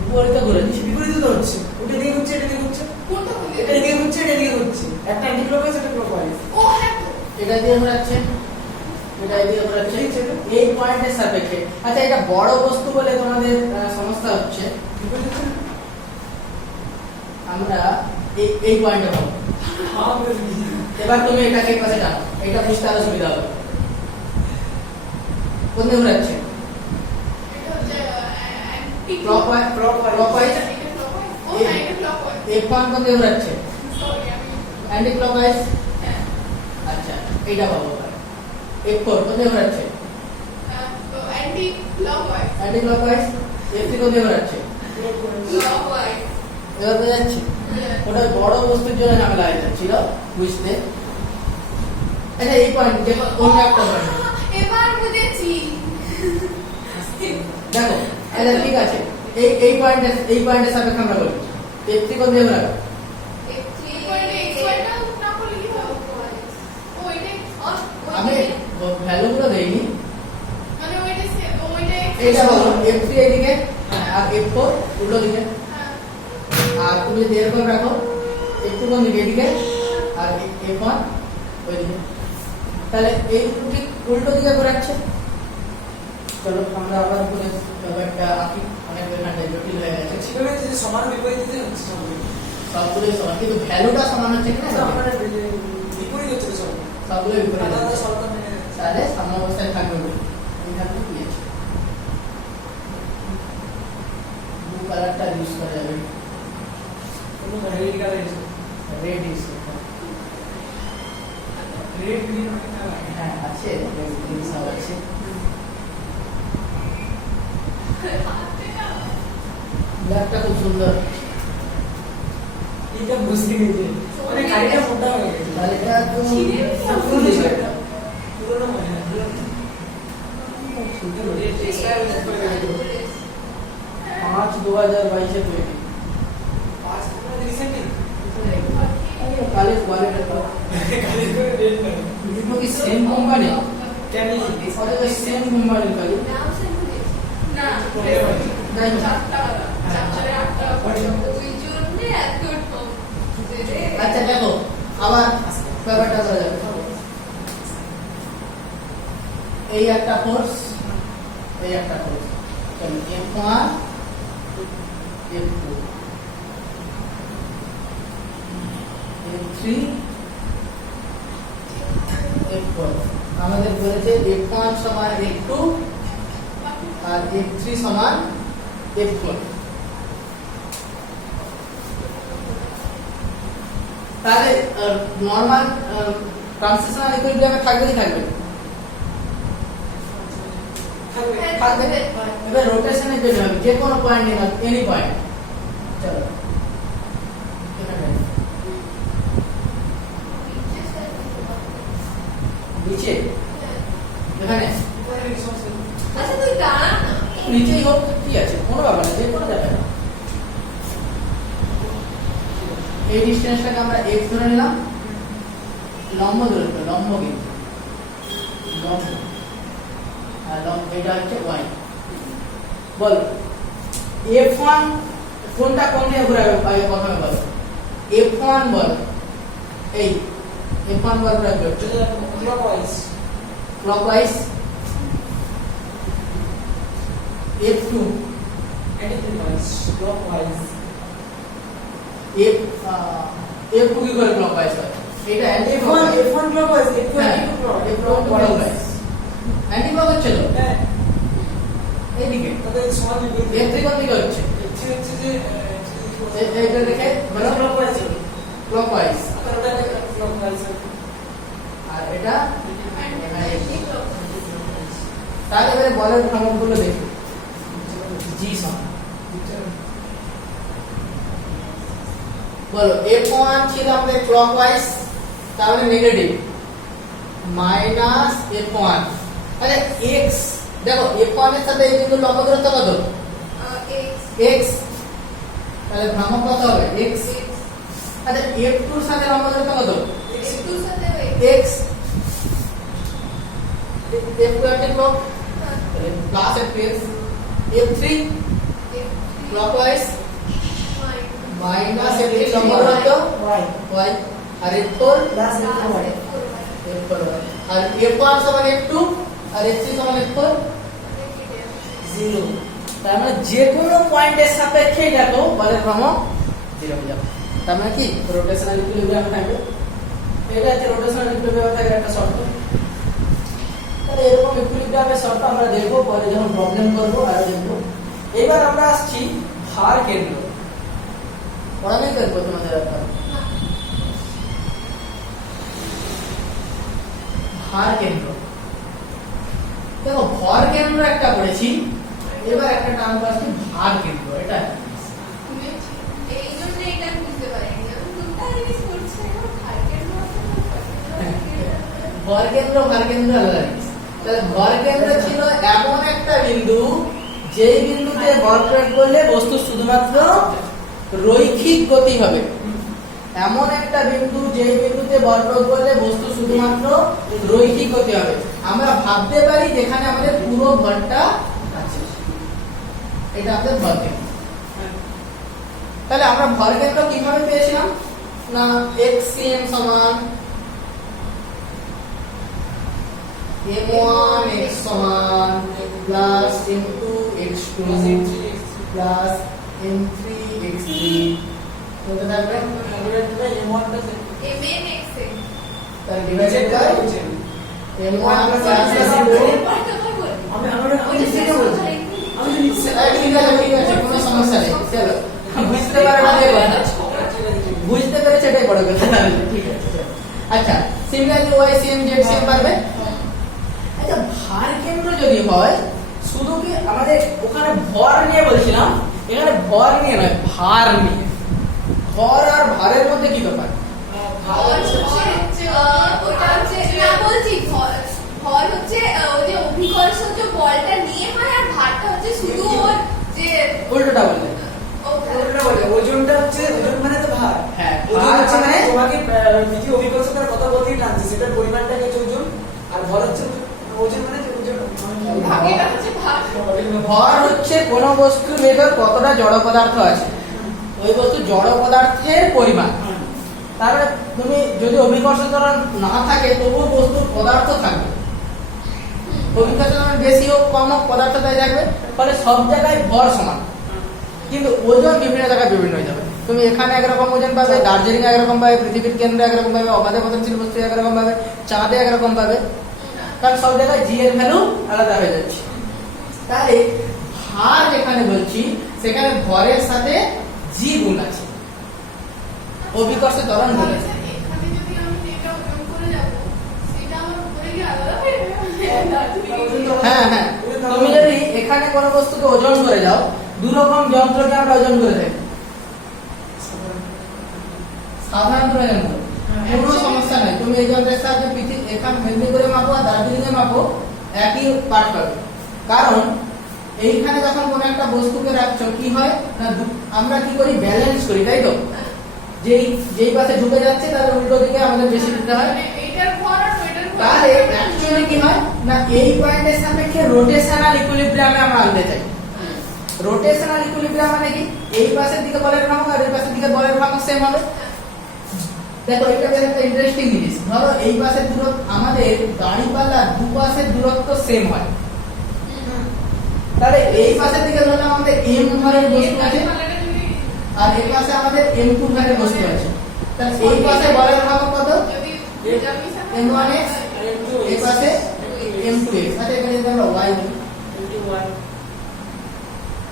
বিপরীত ঘুরেছে বিপরীত তো হচ্ছে ওটা দিকে হচ্ছে এটা দিকে হচ্ছে কোনটা কোন এটা দিকে হচ্ছে এটা দিকে হচ্ছে একটা অ্যান্টি ক্লকওয়াইজ একটা ক্লকওয়াইজ ও হ্যাঁ তো এটা দিয়ে ঘোরাচ্ছে এটা দিয়ে ঘোরাচ্ছে এই পয়েন্টের সাপেক্ষে আচ্ছা এটা বড় বস্তু বলে তোমাদের সমস্যা হচ্ছে বিপরীত হচ্ছে না আমরা এই পয়েন্টে পাবো হাফ এবার তুমি এটাকে পাশে টানো এটা বুঝতে আরো সুবিধা হবে কোন দিকে ঘোরাচ্ছে এটা হচ্ছে অ্যান্টি ক্লকওয়াইজ ক্লকওয়াইজ এটা ক্লকওয়াইজ ও না এটা ক্লকওয়াইজ F1 কোন দিকে ঘোরাচ্ছে সরি আমি অ্যান্টি ক্লকওয়াইজ হ্যাঁ আচ্ছা এইটা পাবো F4 কোন দিকে ঘোরাচ্ছে তো anti clockwise anti clockwise F3 কোন দিকে ঘোরাচ্ছে ক্লকওয়াইজ এবার বোঝা যাচ্ছে ওটা বড় বস্তুর জন্য ঝামেলা হয়ে যাচ্ছিল বুঝতে আচ্ছা এই পয়েন্ট যে অন্য একটা পয়েন্ট এবার বুঝেছি দেখো আচ্ছা ঠিক আছে এই পয়েন্টের সাপেক্ষে আমরা বলি F3 কোন দিকে ঘোরাবে আমি ভ্যালুগুলো দেইনি এইটা বলো F3 এইদিকে আর F4 উল্টো দিকে আর তুমি যদি এরকম রাখো F2 কোন দিকে এদিকে আর F1 ওইদিকে তাহলে এই ঠিক উল্টো দিকে ঘোরাচ্ছে চলো আমরা আবার পুরো ব্যাপারটা আঁকি অনেক এখানে জটিল হয়ে গেছে সেখানে যে সমান বিপরীত দিতে হচ্ছে সবগুলোই সমান কিন্তু ভ্যালুটা সমান হচ্ছে কিনা আমাদের বিপরীত হচ্ছে সব সবগুলো বিপরীত আলাদা হচ্ছে। সরকার মেনে তাহলে সামনে অবস্থায় থাকবে বলে এই থাকবে কি আছে কালারটা ইউজ করা যাবে কোনো red colour red use red green colour হ্যাঁ আছে গ্রিন সব আছে ব্ল্যাকটা খুব সুন্দর এটা বুঝতে গেছে মানে গাড়িটা মোটা হয়ে গেছে তাহলে এটা একদম পুরনো ছিল পুরনো মনে হয় সুন্দর এক্সট্রা করে গেছে 5/2022 তৈরি পাঁচ রিসেন্টলি কালেজ ওয়ালেটের পর গাড়ি করে রেড না দুটো কি সেম কোম্পানি কেন অথবা সেম কোম্পানির কালি না তাই না? 4 টাকা 4 টাকা পড়ে ওই জন্য এত কম রে আচ্ছা দেখো আবার ব্যাপারটা করা যাবে এই একটা ফোর্স এই একটা ফোর্স চলো F1 F2 F3 F4 আমাদের বলেছে F1 সমান F2 আর F3 সমান F4 তাহলে নরমাল ট্রান্সলেশনাল ইকুইলিব্রিয়ামে থাকবে কি থাকবে থাকবে এবার রোটেশনের জন্য হবে যে কোনো পয়েন্ট নিয়ে নাও এনি পয়েন্ট চলো এখানে নিচে এখানে আচ্ছা তুই দাঁড়া না নিচেই হোক কি আছে কোনো ব্যাপার না যে কোনো যাবে না এই ডিসটেন্সটাকে আমরা x ধরে নিলাম লম্ব ধরে নিলাম লম্ব কিন্তু লম্ব আর লম্ব এটা হচ্ছে y বল f1 কোনটা কোন দিকে ঘোরাবে আগে প্রথমে বল f1 বল এই f1 বল ঘোরাবে clockwise clockwise f2 anticlockwise clockwise f2 কি করে ক্লকওয়াইজ হয় এটা anti F1 clockwise F2 clockwise anti clock হচ্ছে তো হ্যাঁ এইদিকে তাদের সমান f3 কোন দিকে হচ্ছে হচ্ছে যে এইটা দেখে বলো ক্লকওয়াইজ ক্লকওয়াইজ আর ওটা ক্লকওয়াইজ আর এটা তাহলে এবারে বলের ভ্রমণগুলো দেখি জি সমান বলো f1 ছিল আমাদের ক্লকওয়াইজ তাহলে নেগেটিভ মাইনাস f1 আচ্ছা x দেখো f1 এর সাথে এই বিন্দু লম্ব দূরত্ব কত x তাহলে ভ্রামক কত হবে x আচ্ছা f2 এর সাথে লম্ব দূরত্ব কত x f2 একটা clock plus f2 f3 clockwise minus f3 লম্ব দূরত্ব y y আর f4 প্লাস y f4 আর f1 সমান f2 আর f3 সমান f4 0 তার মানে যে কোনো পয়েন্টের সাপেক্ষে দেখো বলের ভ্রমণ 0 হয়ে যাবে তার মানে কি রোটেশনাল ইকুইলিব্রিয়াম থাকবে এটা হচ্ছে রোটেশনাল ইকুইলিব্রিয়াম থাকার একটা শর্ত তাহলে এরকম ইকুইলিব্রিয়ামের শর্ত আমরা দেখব পরে যখন প্রবলেম করব আর দেখব এবার আমরা আসছি ভার কেন্দ্র পড়ানো করব তোমাদের ব্যাপারে ভার কেন্দ্র দেখো ভর কেন্দ্র একটা পড়েছি এবার একটা টার্ম আসছে ভার কেন্দ্র এটা এই জন্য এটা বুঝতে পারিনি আমি দুটো জিনিস করছি ভর কেন্দ্র ভার কেন্দ্র আলাদা জিনিস তাহলে ভর কেন্দ্র ছিল এমন একটা বিন্দু যেই বিন্দুতে ভর প্রয়োগ করলে বস্তু শুধুমাত্র রৈখিক গতি হবে এমন একটা বিন্দু যেই বিন্দুতে বল প্রয়োগ করলে বস্তু শুধুমাত্র রৈখিক গতি হবে আমরা ভাবতে পারি যেখানে আমাদের পুরো ভরটা আছে এটা আমাদের ভর কেন্দ্র তাহলে আমরা ভর কেন্দ্র কিভাবে পেয়েছিলাম না xcm সমান m1 x সমান plus m2 x2 plus m3 x3 কত থাকবে m1 প্লাস তাহলে divided by m1 plus m2 আমি লিখতে বলছি আমি লিখতে ঠিক আছে কোনো সমস্যা নেই ওয়াই সেম জেড সেম পারবে। আচ্ছা ভার কেন্দ্র যদি হয় শুধু কি আমাদের ওখানে ভর নিয়ে বলছিলাম, এখানে ভর নিয়ে নয় ভার নিয়ে। ভর আর ভারের মধ্যে কি ব্যাপার? ভর হচ্ছে ওটা হচ্ছে না বলছি ভর হচ্ছে ওই যে অভিকর্ষজ বলটা নিয়ে হয়, আর ভারটা হচ্ছে শুধু ওর যে উল্টোটা বললে। ওটা বলে ওজনটা হচ্ছে ওজন মানে তো ভার। হ্যাঁ, ওজন ভার হচ্ছে মানে তোমাকে দ্বিতীয় অভিকর্ষতার কথা বলতেই টানছে, সেটার পরিমাণটাকে হচ্ছে ওজন, আর ভর হচ্ছে ওজন মানে যে ওজন ভাগেটা হচ্ছে ভাগ। ভর হচ্ছে কোন বস্তুর ভেতর কতটা জড় পদার্থ আছে, ওই বস্তু জড় পদার্থের পরিমাণ। তারপরে তুমি যদি অভিকর্ষ ত্বরণ না থাকে তবুও বস্তুর পদার্থ থাকবে, অভিকর্ষ ত্বরণ বেশি হোক কম হোক পদার্থ তাই থাকবে, ফলে সব জায়গায় ভর সমান। কিন্তু ওজন বিভিন্ন জায়গায় বিভিন্ন হয়ে যাবে। তুমি এখানে একরকম ওজন পাবে, দার্জিলিং একরকম পাবে, পৃথিবীর কেন্দ্রে একরকম পাবে, অবাধে পতনশীল বস্তু একরকম পাবে, চাঁদে একরকম পাবে, কারণ সব জায়গায় জি এর ভ্যালু আলাদা হয়ে যাচ্ছে। তাহলে ভার যেখানে বলছি সেখানে ভরের সাথে জি গুণ আছে, অভিকর্ষ ত্বরণ গুণ আছে। এখানে যদি আমি এটা ওজন করে যাব, সেটা আমার উপরে গিয়ে আলাদা হয়ে যাবে। হ্যাঁ হ্যাঁ, তুমি যদি এখানে কোনো বস্তুকে ওজন করে যাও, দু রকম যন্ত্রকে আমরা ওজন করে থাকি। সাধারণত ওজন করে কোনো সমস্যা নেই, তুমি এই যন্ত্রের সাহায্যে পৃথিবী এখানে মেদিনীপুরে মাপো আর দার্জিলিং এ মাপো একই পাঠ পাবে। কারণ এইখানে যখন কোনো একটা বস্তুকে রাখছো কি হয় না, আমরা কি করি ব্যালেন্স করি, তাই তো? যেই পাশে ঢুকে যাচ্ছে তার উল্টো দিকে আমাদের বেশি দিতে হয়। মানে এইটার ভর আর ওইটার ভর। তাহলে অ্যাকচুয়ালি কি হয় না, এই পয়েন্টের সাপেক্ষে রোটেশনাল ইকুইলিব্রিয়ামে আমরা আনতে চাই। রোটেশনাল ইকুইলিব্রিয়াম মানে কি, এই পাশের দিকে বলের ভ্রামক আর এই পাশের দিকে বলের ভ্রামক সেম হবে। দেখো এটা বেশ একটা ইন্টারেস্টিং জিনিস। ধরো এই পাশের দূরত্ব, আমাদের দাঁড়িপাল্লার দুপাশের দূরত্ব সেম হয়, তাহলে এই পাশের দিকে ধরলাম আমাদের m ভরের বস্তু আছে আর এই পাশে আমাদের m2 ভরের বস্তু আছে, তাহলে এই পাশে বলের ভ্রামক কত? যদি m1x, এই পাশে m2x। আচ্ছা এখানে যদি আমরা y বলি,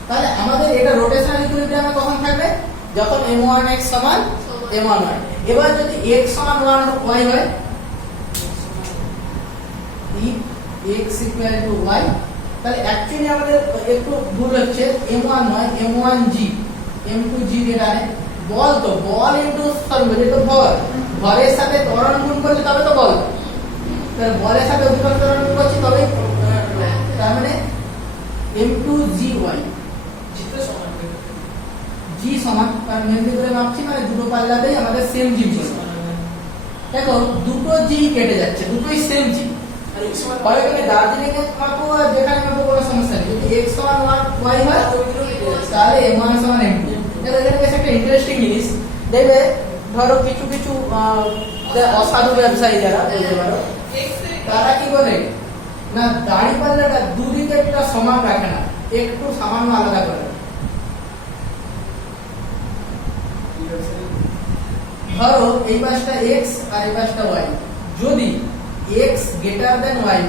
তাহলে আমাদের এটা রোটেশনাল ইকুইলিব্রিয়ামে কখন থাকবে? যখন m1x সমান m1y। এবার যদি x সমান 1y হয়, if x equal to y, তাহলে অ্যাকচুয়ালি আমাদের একটু ভুল হচ্ছে, m1 নয় m1g, m2g যেটা আছে বল, তো বল ইনটু সরি তো ভর, ভরের সাথে ত্বরণ গুণ করলে তবে তো বল, তাহলে বলের সাথে অভিকর্ষ ত্বরণ গুণ করছি তবেই, তার মানে m2gy g সমান, কারণ মেদিনীপুরে মাপছি মানে দুটো পাল্লাতেই আমাদের সেম জি বসবে। দেখো দুটো জি কেটে যাচ্ছে, দুটোই সেম জি। পরে তুমি দার্জিলিং এ মাপো আর যেখানে মাপো কোনো সমস্যা নেই, যদি x সমান 1y হয় তাহলে m1 সমান m2। দেখো এখানে বেশ একটা ইন্টারেস্টিং জিনিস দেখবে, ধরো কিছু কিছু অসাধু ব্যবসায়ী যারা বলতে পারো, তারা কি করে না দাঁড়িপাল্লাটা দুদিকে একটা সমান রাখে না, একটু সামান্য আলাদা করে। ধরো এই পাশটা x আর এই পাশটা y, যদি x গ্রেটার দেন y হয়,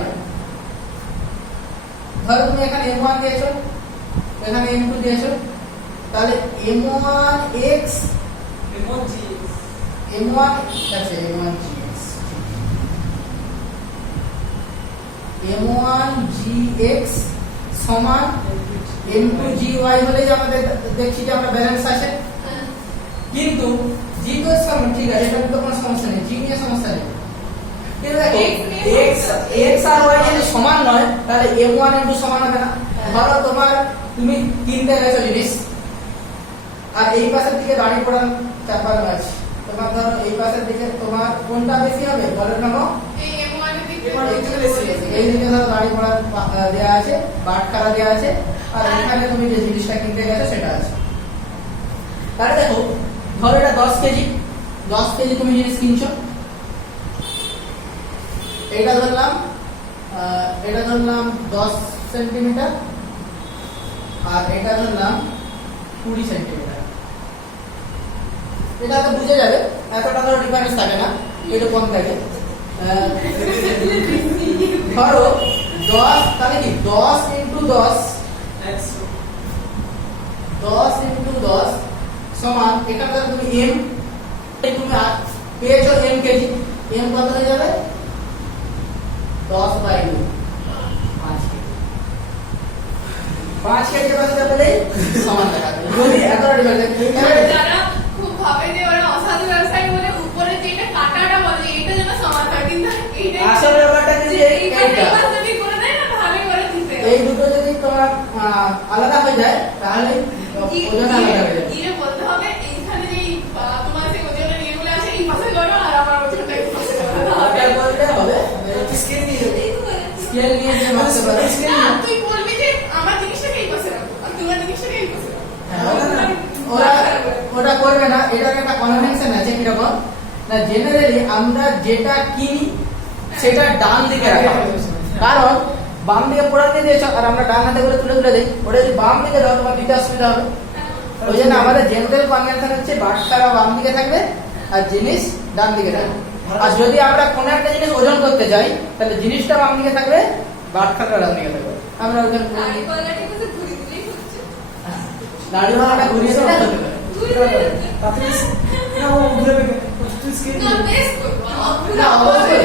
ধরো তুমি এখানে m1 দিয়েছো এখানে m2 দিয়েছো, তাহলে m1x m1 আছে m1gx m1gx সমান m2gy হলে যে আমাদের দেখছি যে আমরা ব্যালেন্স আছে। কিন্তু g তো সমান, ঠিক আছে, এটা তো কোনো সমস্যা নেই, g নিয়ে সমস্যা নেই। কিন্তু দেখো x আর y যদি সমান নয় তাহলে m1 m2 সমান হবে না। ধরো তুমি কিনতে গেছো জিনিস আর এই পাশের দিকে দাঁড়িয়ে পড়ার চাপার আছে, তোমার ধরো এই পাশের দিকে তোমার কোনটা বেশি হবে বলের নাম? এই m1 এর দিকে এই দিকে ধরো দাঁড়িয়ে পড়ার দেয়া আছে, বাটখারা দেয়া আছে, আর এখানে তুমি যে জিনিসটা কিনতে গেছো সেটা আছে। তাহলে দেখো ধরো এটা 10 কেজি তুমি জিনিস কিনছো, এটা ধরলাম 10 সেন্টিমিটার আর এটা ধরলাম 20 সেন্টিমিটার। এটা তো বুঝে যাবে, এতটা ধরো ডিফারেন্স থাকে না, একটু কম থাকে। ধরো 10, তাহলে কি 10 ইন্টু 10 সমান, এখানে তুমি m, তুমি পেয়েছো m কেজি, m কত হয়ে যাবে 10/2 5 কেজি 5 কেজি বাচ্চা বলে সমান দেখাবে যদি এতটা ডিফারেন্স যারা খুব ভাবে যে ওরা অসাধু ব্যবসায়ী বলে উপরে যেটা কাটাটা বলে এইটা যেন সমান হয় কিন্তু এইটা আসল ব্যাপারটা কিন্তু এইটা যদি করে দেয় না ভালোই করে দিতে এই দুটো যদি তোমার আলাদা হয়ে যায় তাহলে ওজন আলাদা হয়ে যাবে কি বলতে হবে এইখানে যে তোমার যে ওজনের নিয়মগুলো আছে এই পাশে করো আর আমার ওজনটা এই পাশে করো ওটা বলতে হবে স্কেল নিয়ে যাবে স্কেল নিয়ে যে মাপতে পারে না, তুই বলবি যে আমার জিনিসটাকে এই পাশে রাখো আর তোমার জিনিসটাকে এই পাশে রাখো ওরা ওটা করবে না এটার একটা কনভেনশন আছে কিরকম না জেনারেলি আমরা যেটা কিনি সেটা ডান দিকে রাখা হয়। কারণ বাম দিকে পোড়াতে দিয়েছ আর আমরা ডান হাতে করে তুলে তুলে দিই ওটা যদি বাম দিকে দাও তোমার দিতে অসুবিধা হবে ওই জন্য আমাদের জেনারেল কনভেনশন হচ্ছে বাটখারা বাম দিকে থাকবে আর জিনিস ডান দিকে থাকবে আর যদি আমরা কোনো একটা জিনিস ওজন করতে যাই তাহলে জিনিসটা বাম দিকে থাকবে বাটখারা ডান দিকে থাকবে আমরা ওজন দাড়ি পাল্লাটি কিন্তু ঘুরি ঘুরি হচ্ছে দাড়ি ভাড়াটা ঘুরিয়ে দিলে হতে পারে ঘুরি ঘুরি তাতে না ও ঘুরে বেকে স্কেল না বেশ করবো না অবশ্যই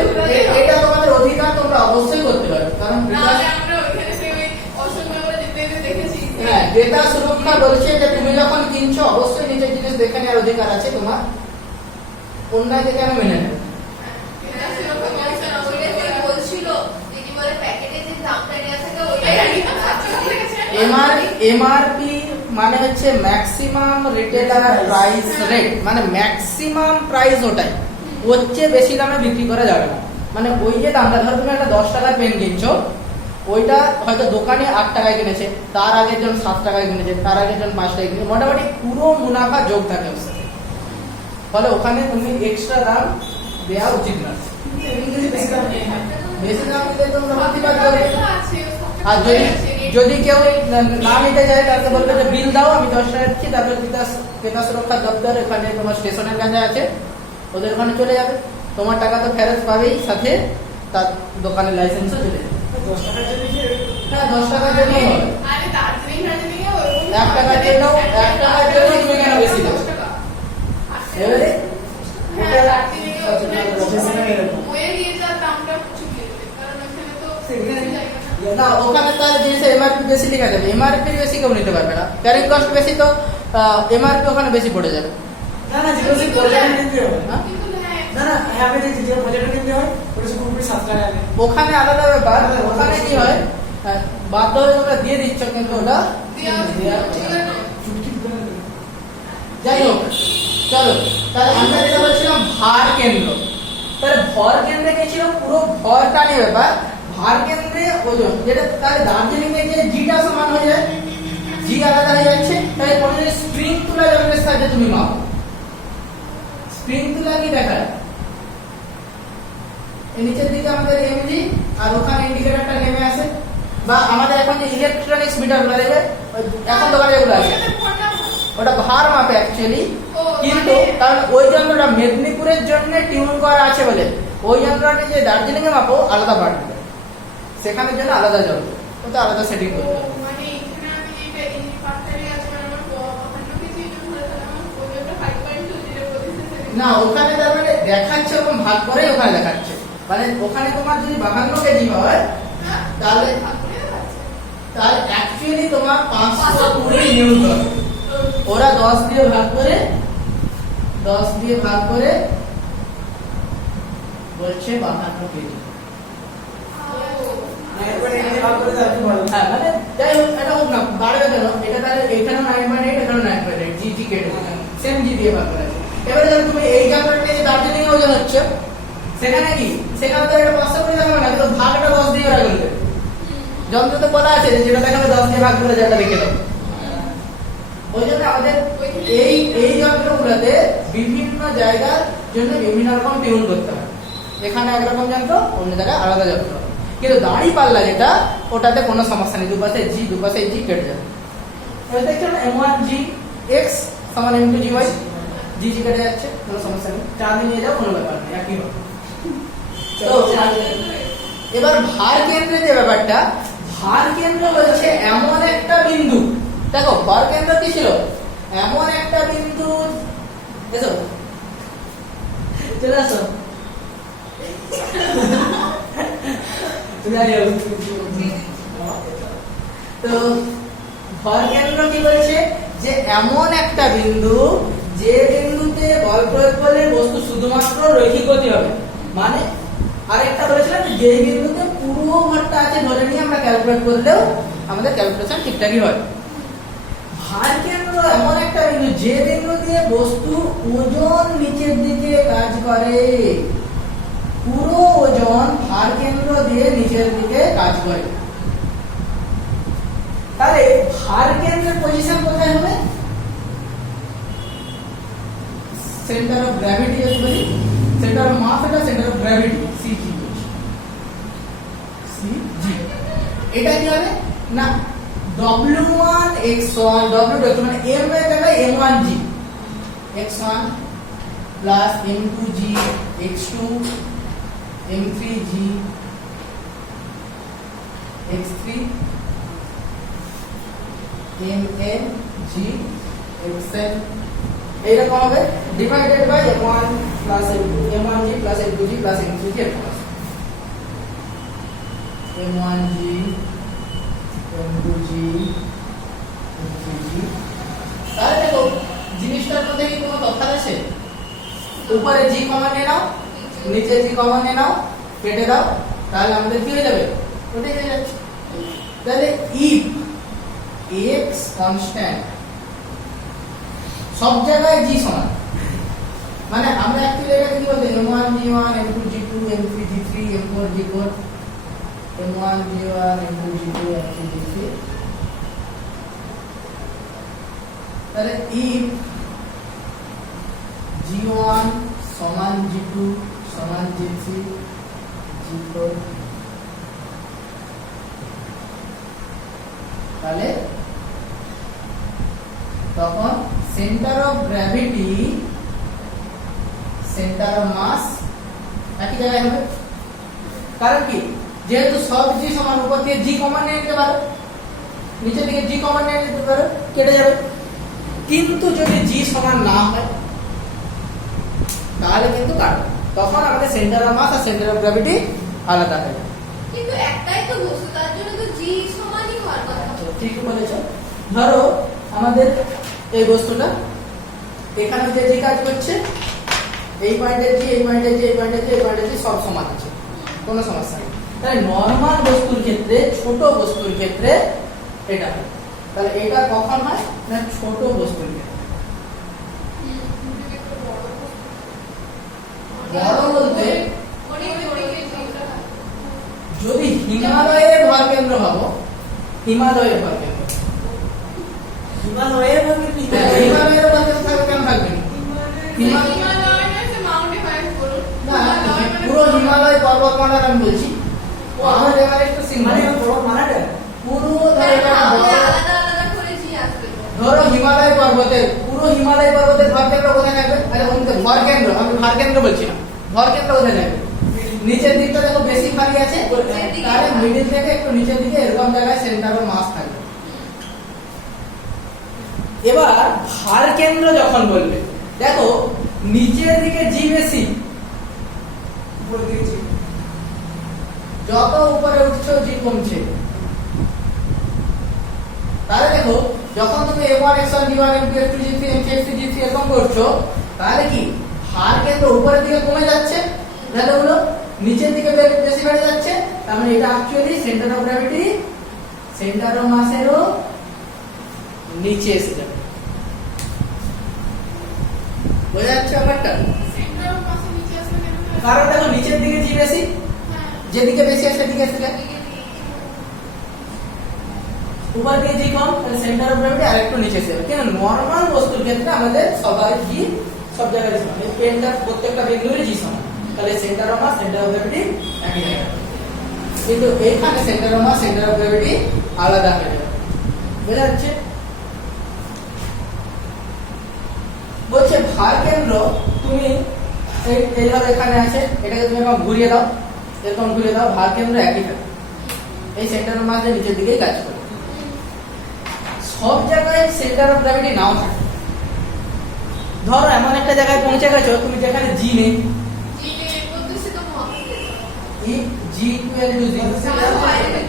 এটা তোমাদের অধিকার তোমরা অবশ্যই করতে পারো কারণ নাহলে আমরা ওইখানে সেই ওই অসংখ্য করে যেতে যেতে দেখেছি হ্যাঁ ডেটা সুরক্ষা বলছে যে তুমি যখন কিনছো অবশ্যই নিজের জিনিস দেখে নেওয়ার অধিকার আছে তোমার অন্যায় কেন মেনে নেবে এটা সেরকম কমিশন ওইটা যে অবশ্যই বলছিল দিদি বলে প্যাকেটে যে দামটা নেওয়া থাকে এটা ওইটা কি ছাত্র দেখেছে এমআরপি মানে হচ্ছে ম্যাক্সিমাম রিটেলার প্রাইস রেট মানে ম্যাক্সিমাম প্রাইস ওটাই ওর চেয়ে বেশি দামে বিক্রি করা যাবে না মানে ওই যে দামটা ধরো তুমি একটা 10 টাকার পেন কিনছো ওইটা হয়তো দোকানে 8 টাকায় কিনেছে তার আগের জন 7 টাকায় কিনেছে তার আগের জন 5 টাকায় কিনেছে মোটামুটি পুরো মুনাফা যোগ থাকে ওর সাথে ফলে ওখানে তুমি এক্সট্রা দাম দেওয়া উচিত না বেশি দাম দিলে তোমরা প্রতিবাদ করবে আর যদি কেউ না নিতে চায় তাকে বলবে যে বিল দাও আমি 10 টাকা দিচ্ছি তারপর ক্রেতা সুরক্ষা দপ্তর এখানে তোমার স্টেশনের কাছে আছে ওদের ওখানে চলে যাবে তোমার টাকা তো ফেরত পাবেই সাথে তার দোকানের লাইসেন্সও চলে যাবে 10 টাকার জন্য কি হ্যাঁ 10 টাকার জন্য হবে আরে দার্জিলিং দার্জিলিং এ ওরকম 1 টাকার জন্য 1 টাকার জন্য তুমি কেন বেশি দাও এবারে হ্যাঁ দার্জিলিং এ স্টেশনে এরকম ওয়ে দিয়ে যা দামটা চুকিয়ে দেবে কারণ ওখানে তো সেখানে না ওখানে তাহলে জিনিসের এমআরপি বেশি লেখা যাবে এমআরপি বেশি কেউ নিতে পারবে না ক্যারিং কস্ট বেশি তো এমআরপি ওখানে বেশি পড়ে যাবে না না যেগুলো সেই বাজারে কিনতে হবে হ্যাঁ? কিন্তু হ্যাঁ না না হ্যাঁ আমি দেখছি যে বাজারে কিনতে হয় ওটা শুধু পুরোপুরি 7 টাকা লাগে ওখানে আলাদা ব্যাপার ওখানে কি হয় বাধ্য হয়ে তোমরা দিয়ে দিচ্ছ কিন্তু ওটা দেওয়া ঠিক আছে চুটকি করে দেবে। যাই হোক চলো তাহলে আমরা যেটা বলছিলাম ভার কেন্দ্র তাহলে ভর কেন্দ্রে কি ছিল পুরো ভরটা নিয়ে ব্যাপার ভার কেন্দ্রে ওজন যেটা তাহলে দার্জিলিং এ যে জিটা সমান হয়ে যায় জি আলাদা হয়ে যাচ্ছে তাহলে কোনো যদি স্প্রিং তুলা যন্ত্রের সাহায্যে তুমি মাপো স্প্রিং তুলা কি দেখায় এই নিচের দিকে আমাদের এমজি আর ওখানে ইন্ডিকেটরটা নেমে আসে বা আমাদের এখন যে ইলেকট্রনিক্স মিটারগুলো দেখবে এখন দোকানে যেগুলো আছে ওটা ভার মাপে অ্যাকচুয়ালি কিন্তু কারণ ওই যন্ত্রটা মেদিনীপুরের জন্য টিউন করা আছে বলে ওই যন্ত্রটা যে দার্জিলিং এ মাপো আলাদা পার্ট দিবে সেখানের জন্য আলাদা যন্ত্র ওটা আলাদা সেটিং করতে হবে মানে এখানে আমি এটা এই পার্টটারই আছে মানে আমার অন্য কিছু ইউজ করে তাহলে আমার ওজনটা 5.2 যেটা বলেছে না ওখানে তার মানে দেখাচ্ছে ওরকম ভাগ করেই ওখানে দেখাচ্ছে মানে ওখানে তোমার যদি 52 কেজি হয় তাহলে তাহলে অ্যাকচুয়ালি তোমার 520 নিউটন হবে ওরা 10 দিয়ে ভাগ করে বলছে 52 কেজি এরপরে এখানে ভাগ করে দাও কি বলো হ্যাঁ মানে যাই হোক এটা হোক না বাড়বে কেন এটা তাহলে এখানে 9.8 এখানে 9.8 জি জি কেটে সেম জি দিয়ে ভাগ করে এবারে যখন তুমি এই যন্ত্রটা যে দার্জিলিং এ ওজন হচ্ছে সেখানে কি সেখানে তো এটা 500 করে দেখাবে না কিন্তু ভাগটা 10 দিয়ে ভাগ করবে যন্ত্রতে বলা আছে যে যেটা দেখাবে 10 দিয়ে ভাগ করে যেটা লিখে দাও ওই জন্য আমাদের এই যন্ত্রগুলোতে বিভিন্ন জায়গার জন্য বিভিন্ন রকম টিউন করতে হয় এখানে একরকম যন্ত্র অন্য জায়গায় আলাদা যন্ত্র কিন্তু দাড়ি পাল্লা যেটা ওটাতে কোনো সমস্যা নেই দুপাশে জি কেটে যাবে এবার দেখছো না M1 G X সমান M2 G Y জি কেটে যাচ্ছে কোনো সমস্যা নেই চাঁদে নিয়ে যাও কোনো ব্যাপার নেই একই হবে তো এবার ভার কেন্দ্রে যে ব্যাপারটা ভার কেন্দ্র হচ্ছে এমন একটা বিন্দু দেখো ভার কেন্দ্র কি ছিল এমন একটা বিন্দু এসো চলে আসো যাই হোক। তো ভর কেন্দ্র কি বলছে যে এমন একটা বিন্দু যে বিন্দুতে বল প্রয়োগ করলে বস্তু শুধুমাত্র রৈখিক গতি হবে, মানে আরেকটা বলেছিলাম যে যেই বিন্দুতে পুরো ভরটা আছে ধরে নিয়ে আমরা ক্যালকুলেট করলেও আমাদের ক্যালকুলেশন ঠিকঠাকই হয়। ভার কেন্দ্র এমন একটা বিন্দু যে বিন্দু দিয়ে বস্তু ওজন নিচের দিকে কাজ করে, পুরো ওজন ভার কেন্দ্র দিয়ে নিচের দিকে কাজ করে। তাহলে ভার কেন্দ্রের পজিশন কোথায় হবে? সেন্টার অফ গ্র্যাভিটি যদি বলি, সেন্টার অফ মাস এটা centre of gravity CG. CG এটা কি হবে না W1 x1 W2 মানে m এর জায়গায় m1g x1 plus m2g x2 m3g x3 mng xn এইরকম হবে divided by m1 plus m1g plus m2g plus m3g m1g m2g m3g। তাহলে দেখো জিনিসটার মধ্যে কি কোনো তফাৎ আছে? উপরে g কমন নিয়ে নাও, নিচে g কমন নিয়ে নাও, কেটে দাও, তাহলে আমাদের কি হয়ে যাবে? ওটাই হয়ে যাচ্ছে। তাহলে if x কনস্ট্যান্ট সব জায়গায় g সমান, মানে আমরা অ্যাকচুয়ালি এটাকে কি বলতে m1 g1 m2 g2 m3 g3 m4 g4 m1 g1 m2 g2 m3 g3, তাহলে if g1 সমান g2 সমান g3 g4, তাহলে তখন centre of gravity centre of mass একই জায়গায় হবে। কারণ কি যেহেতু সব জি সমান, উপর দিয়ে জি কমন নিয়ে নিতে পারো, নিচের দিকে জি কমন নিয়ে নিতে পারো, কেটে যাবে। কিন্তু যদি জি সমান না হয় তাহলে কিন্তু কাটবে, তখন আমাদের সেন্টার অফ মাস আর সেন্টার অফ গ্র্যাভিটি আলাদা হয়ে যাবে। কিন্তু একটাই তো বস্তু, তার জন্য তো জি সমানই হওয়ার কথা। ঠিক বলেছো। ধরো আমাদের এই বস্তুটা এখানে যে জি কাজ করছে, এই পয়েন্টের জি, এই পয়েন্টের জি, এই পয়েন্টের জি, এই পয়েন্টের জি সব সমান আছে, কোনো সমস্যা নেই। তাহলে নরমাল বস্তুর ক্ষেত্রে, ছোট বস্তুর ক্ষেত্রে এটা হয়। তাহলে এটা কখন হয় না ছোট বস্তুর ক্ষেত্রে। বড় বলতে যদি হিমালয়ের ভর কেন্দ্র ভাবো, হিমালয়ের ভর কেন্দ্র, হিমালয়ের মধ্যে কি হিমালয়ের ভর কেন্দ্র থাকবে কেন থাকবে না? হিমালয় হচ্ছে মাউন্ট এভারেস্ট বলুন। না, পুরো হিমালয় পর্বতমালার আমি বলছি। মাউন্ট এভারেস্ট তো মানে সিম্বল, বড় মানাটা পুরো তাহলে আলাদা আলাদা করে জি আসবে। ধরো হিমালয় পর্বতের, পুরো হিমালয় পর্বতের ভর কেন্দ্র কোথায় থাকবে? আরে বলতে ভর কেন্দ্র, আমি ভর কেন্দ্র বলছি না, ভর কেন্দ্র কোথায় থাকবে? নিচের দিকটা দেখো বেশি ভারী আছে, তাহলে মিডিল থেকে একটু নিচের দিকে এরকম জায়গায় সেন্টার অফ মাস থাকবে। এবার ভার কেন্দ্র যখন বলবে, দেখো নিচের দিকে জি বেশি, উপর দিয়েছি যত উপরে উঠছো জি কমছে। তাহলে দেখো যখন তুমি m1 x1 g1 m2 x2 g3 m3 x3 g3 এরকম করছো, তাহলে কি ভার কেন্দ্র উপরের দিকে কমে যাচ্ছে, ভ্যালুগুলো নিচের দিকে বেশি বেড়ে যাচ্ছে। তার মানে এটা actually centre of gravity centre of মাসেরও নিচে এসে যাবে। বোঝা যাচ্ছে ব্যাপারটা? সেন্টার অফ মাসের নিচে আসবে কেন? কারণ দেখো নিচের দিকে জি বেশি, হ্যাঁ, যেদিকে বেশি আসে সেদিকে এসে যায়। উপর দিয়ে জি কম, তাহলে সেন্টার অফ গ্র্যাভিটি আরেকটু নিচে এসে যাবে। কিন্তু নরমাল বস্তুর ক্ষেত্রে আমাদের সবাই জি সব জায়গায় সমান, এই পেনটা প্রত্যেকটা বিন্দুর জি সমান, তাহলে centre of mass centre of gravity একই জায়গায়। কিন্তু এইখানে centre of mass centre of gravity আলাদা হয়ে যাবে। বোঝা যাচ্ছে? বলছে ভার কেন্দ্র তুমি এইভাবে এখানে আছে, এটাকে তুমি এরকম ঘুরিয়ে দাও, এরকম ঘুরিয়ে দাও, ভার কেন্দ্র একই থাকে, এই সেন্টার অফ মাস নিচের দিকেই কাজ করে। সব জায়গায় সেন্টার অফ গ্র্যাভিটি নাও থাকে। ধরো এমন একটা জায়গায় পৌঁছে গেছো তুমি যেখানে জি নেই, জি এর মধ্যে সে তো মহাকাশ। জি জি ইকুয়াল টু জি,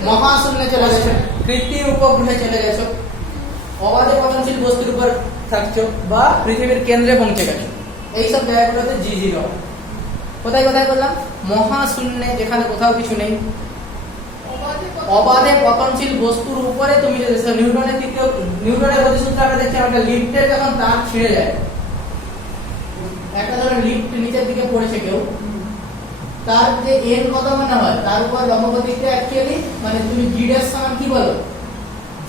মহাশূন্যে চলে গেছো, কৃত্রিম উপগ্রহে চলে গেছো, অবাধে পতনশীল বস্তুর উপর থাকছো, বা পৃথিবীর কেন্দ্রে পৌঁছে গেছো। এইসব জায়গাগুলোতে জি জিরো। কোথায় কোথায় বললাম? মহাশূন্যে, যেখানে কোথাও কিছু নেই। অবাধে পতনশীল বস্তুর উপরে তুমি যদি নিউটনের গতিসূত্র আমরা দেখছি, একটা লিফটের যখন তার ছিঁড়ে যায়, একটা ধরো লিফট নিচের দিকে পড়েছে কেউ, তার যে এন কত মনে হয়, তার উপর লম্ব প্রতিক্রিয়া অ্যাকচুয়ালি মানে তুমি জি ড্যাশ সমান কি বলো,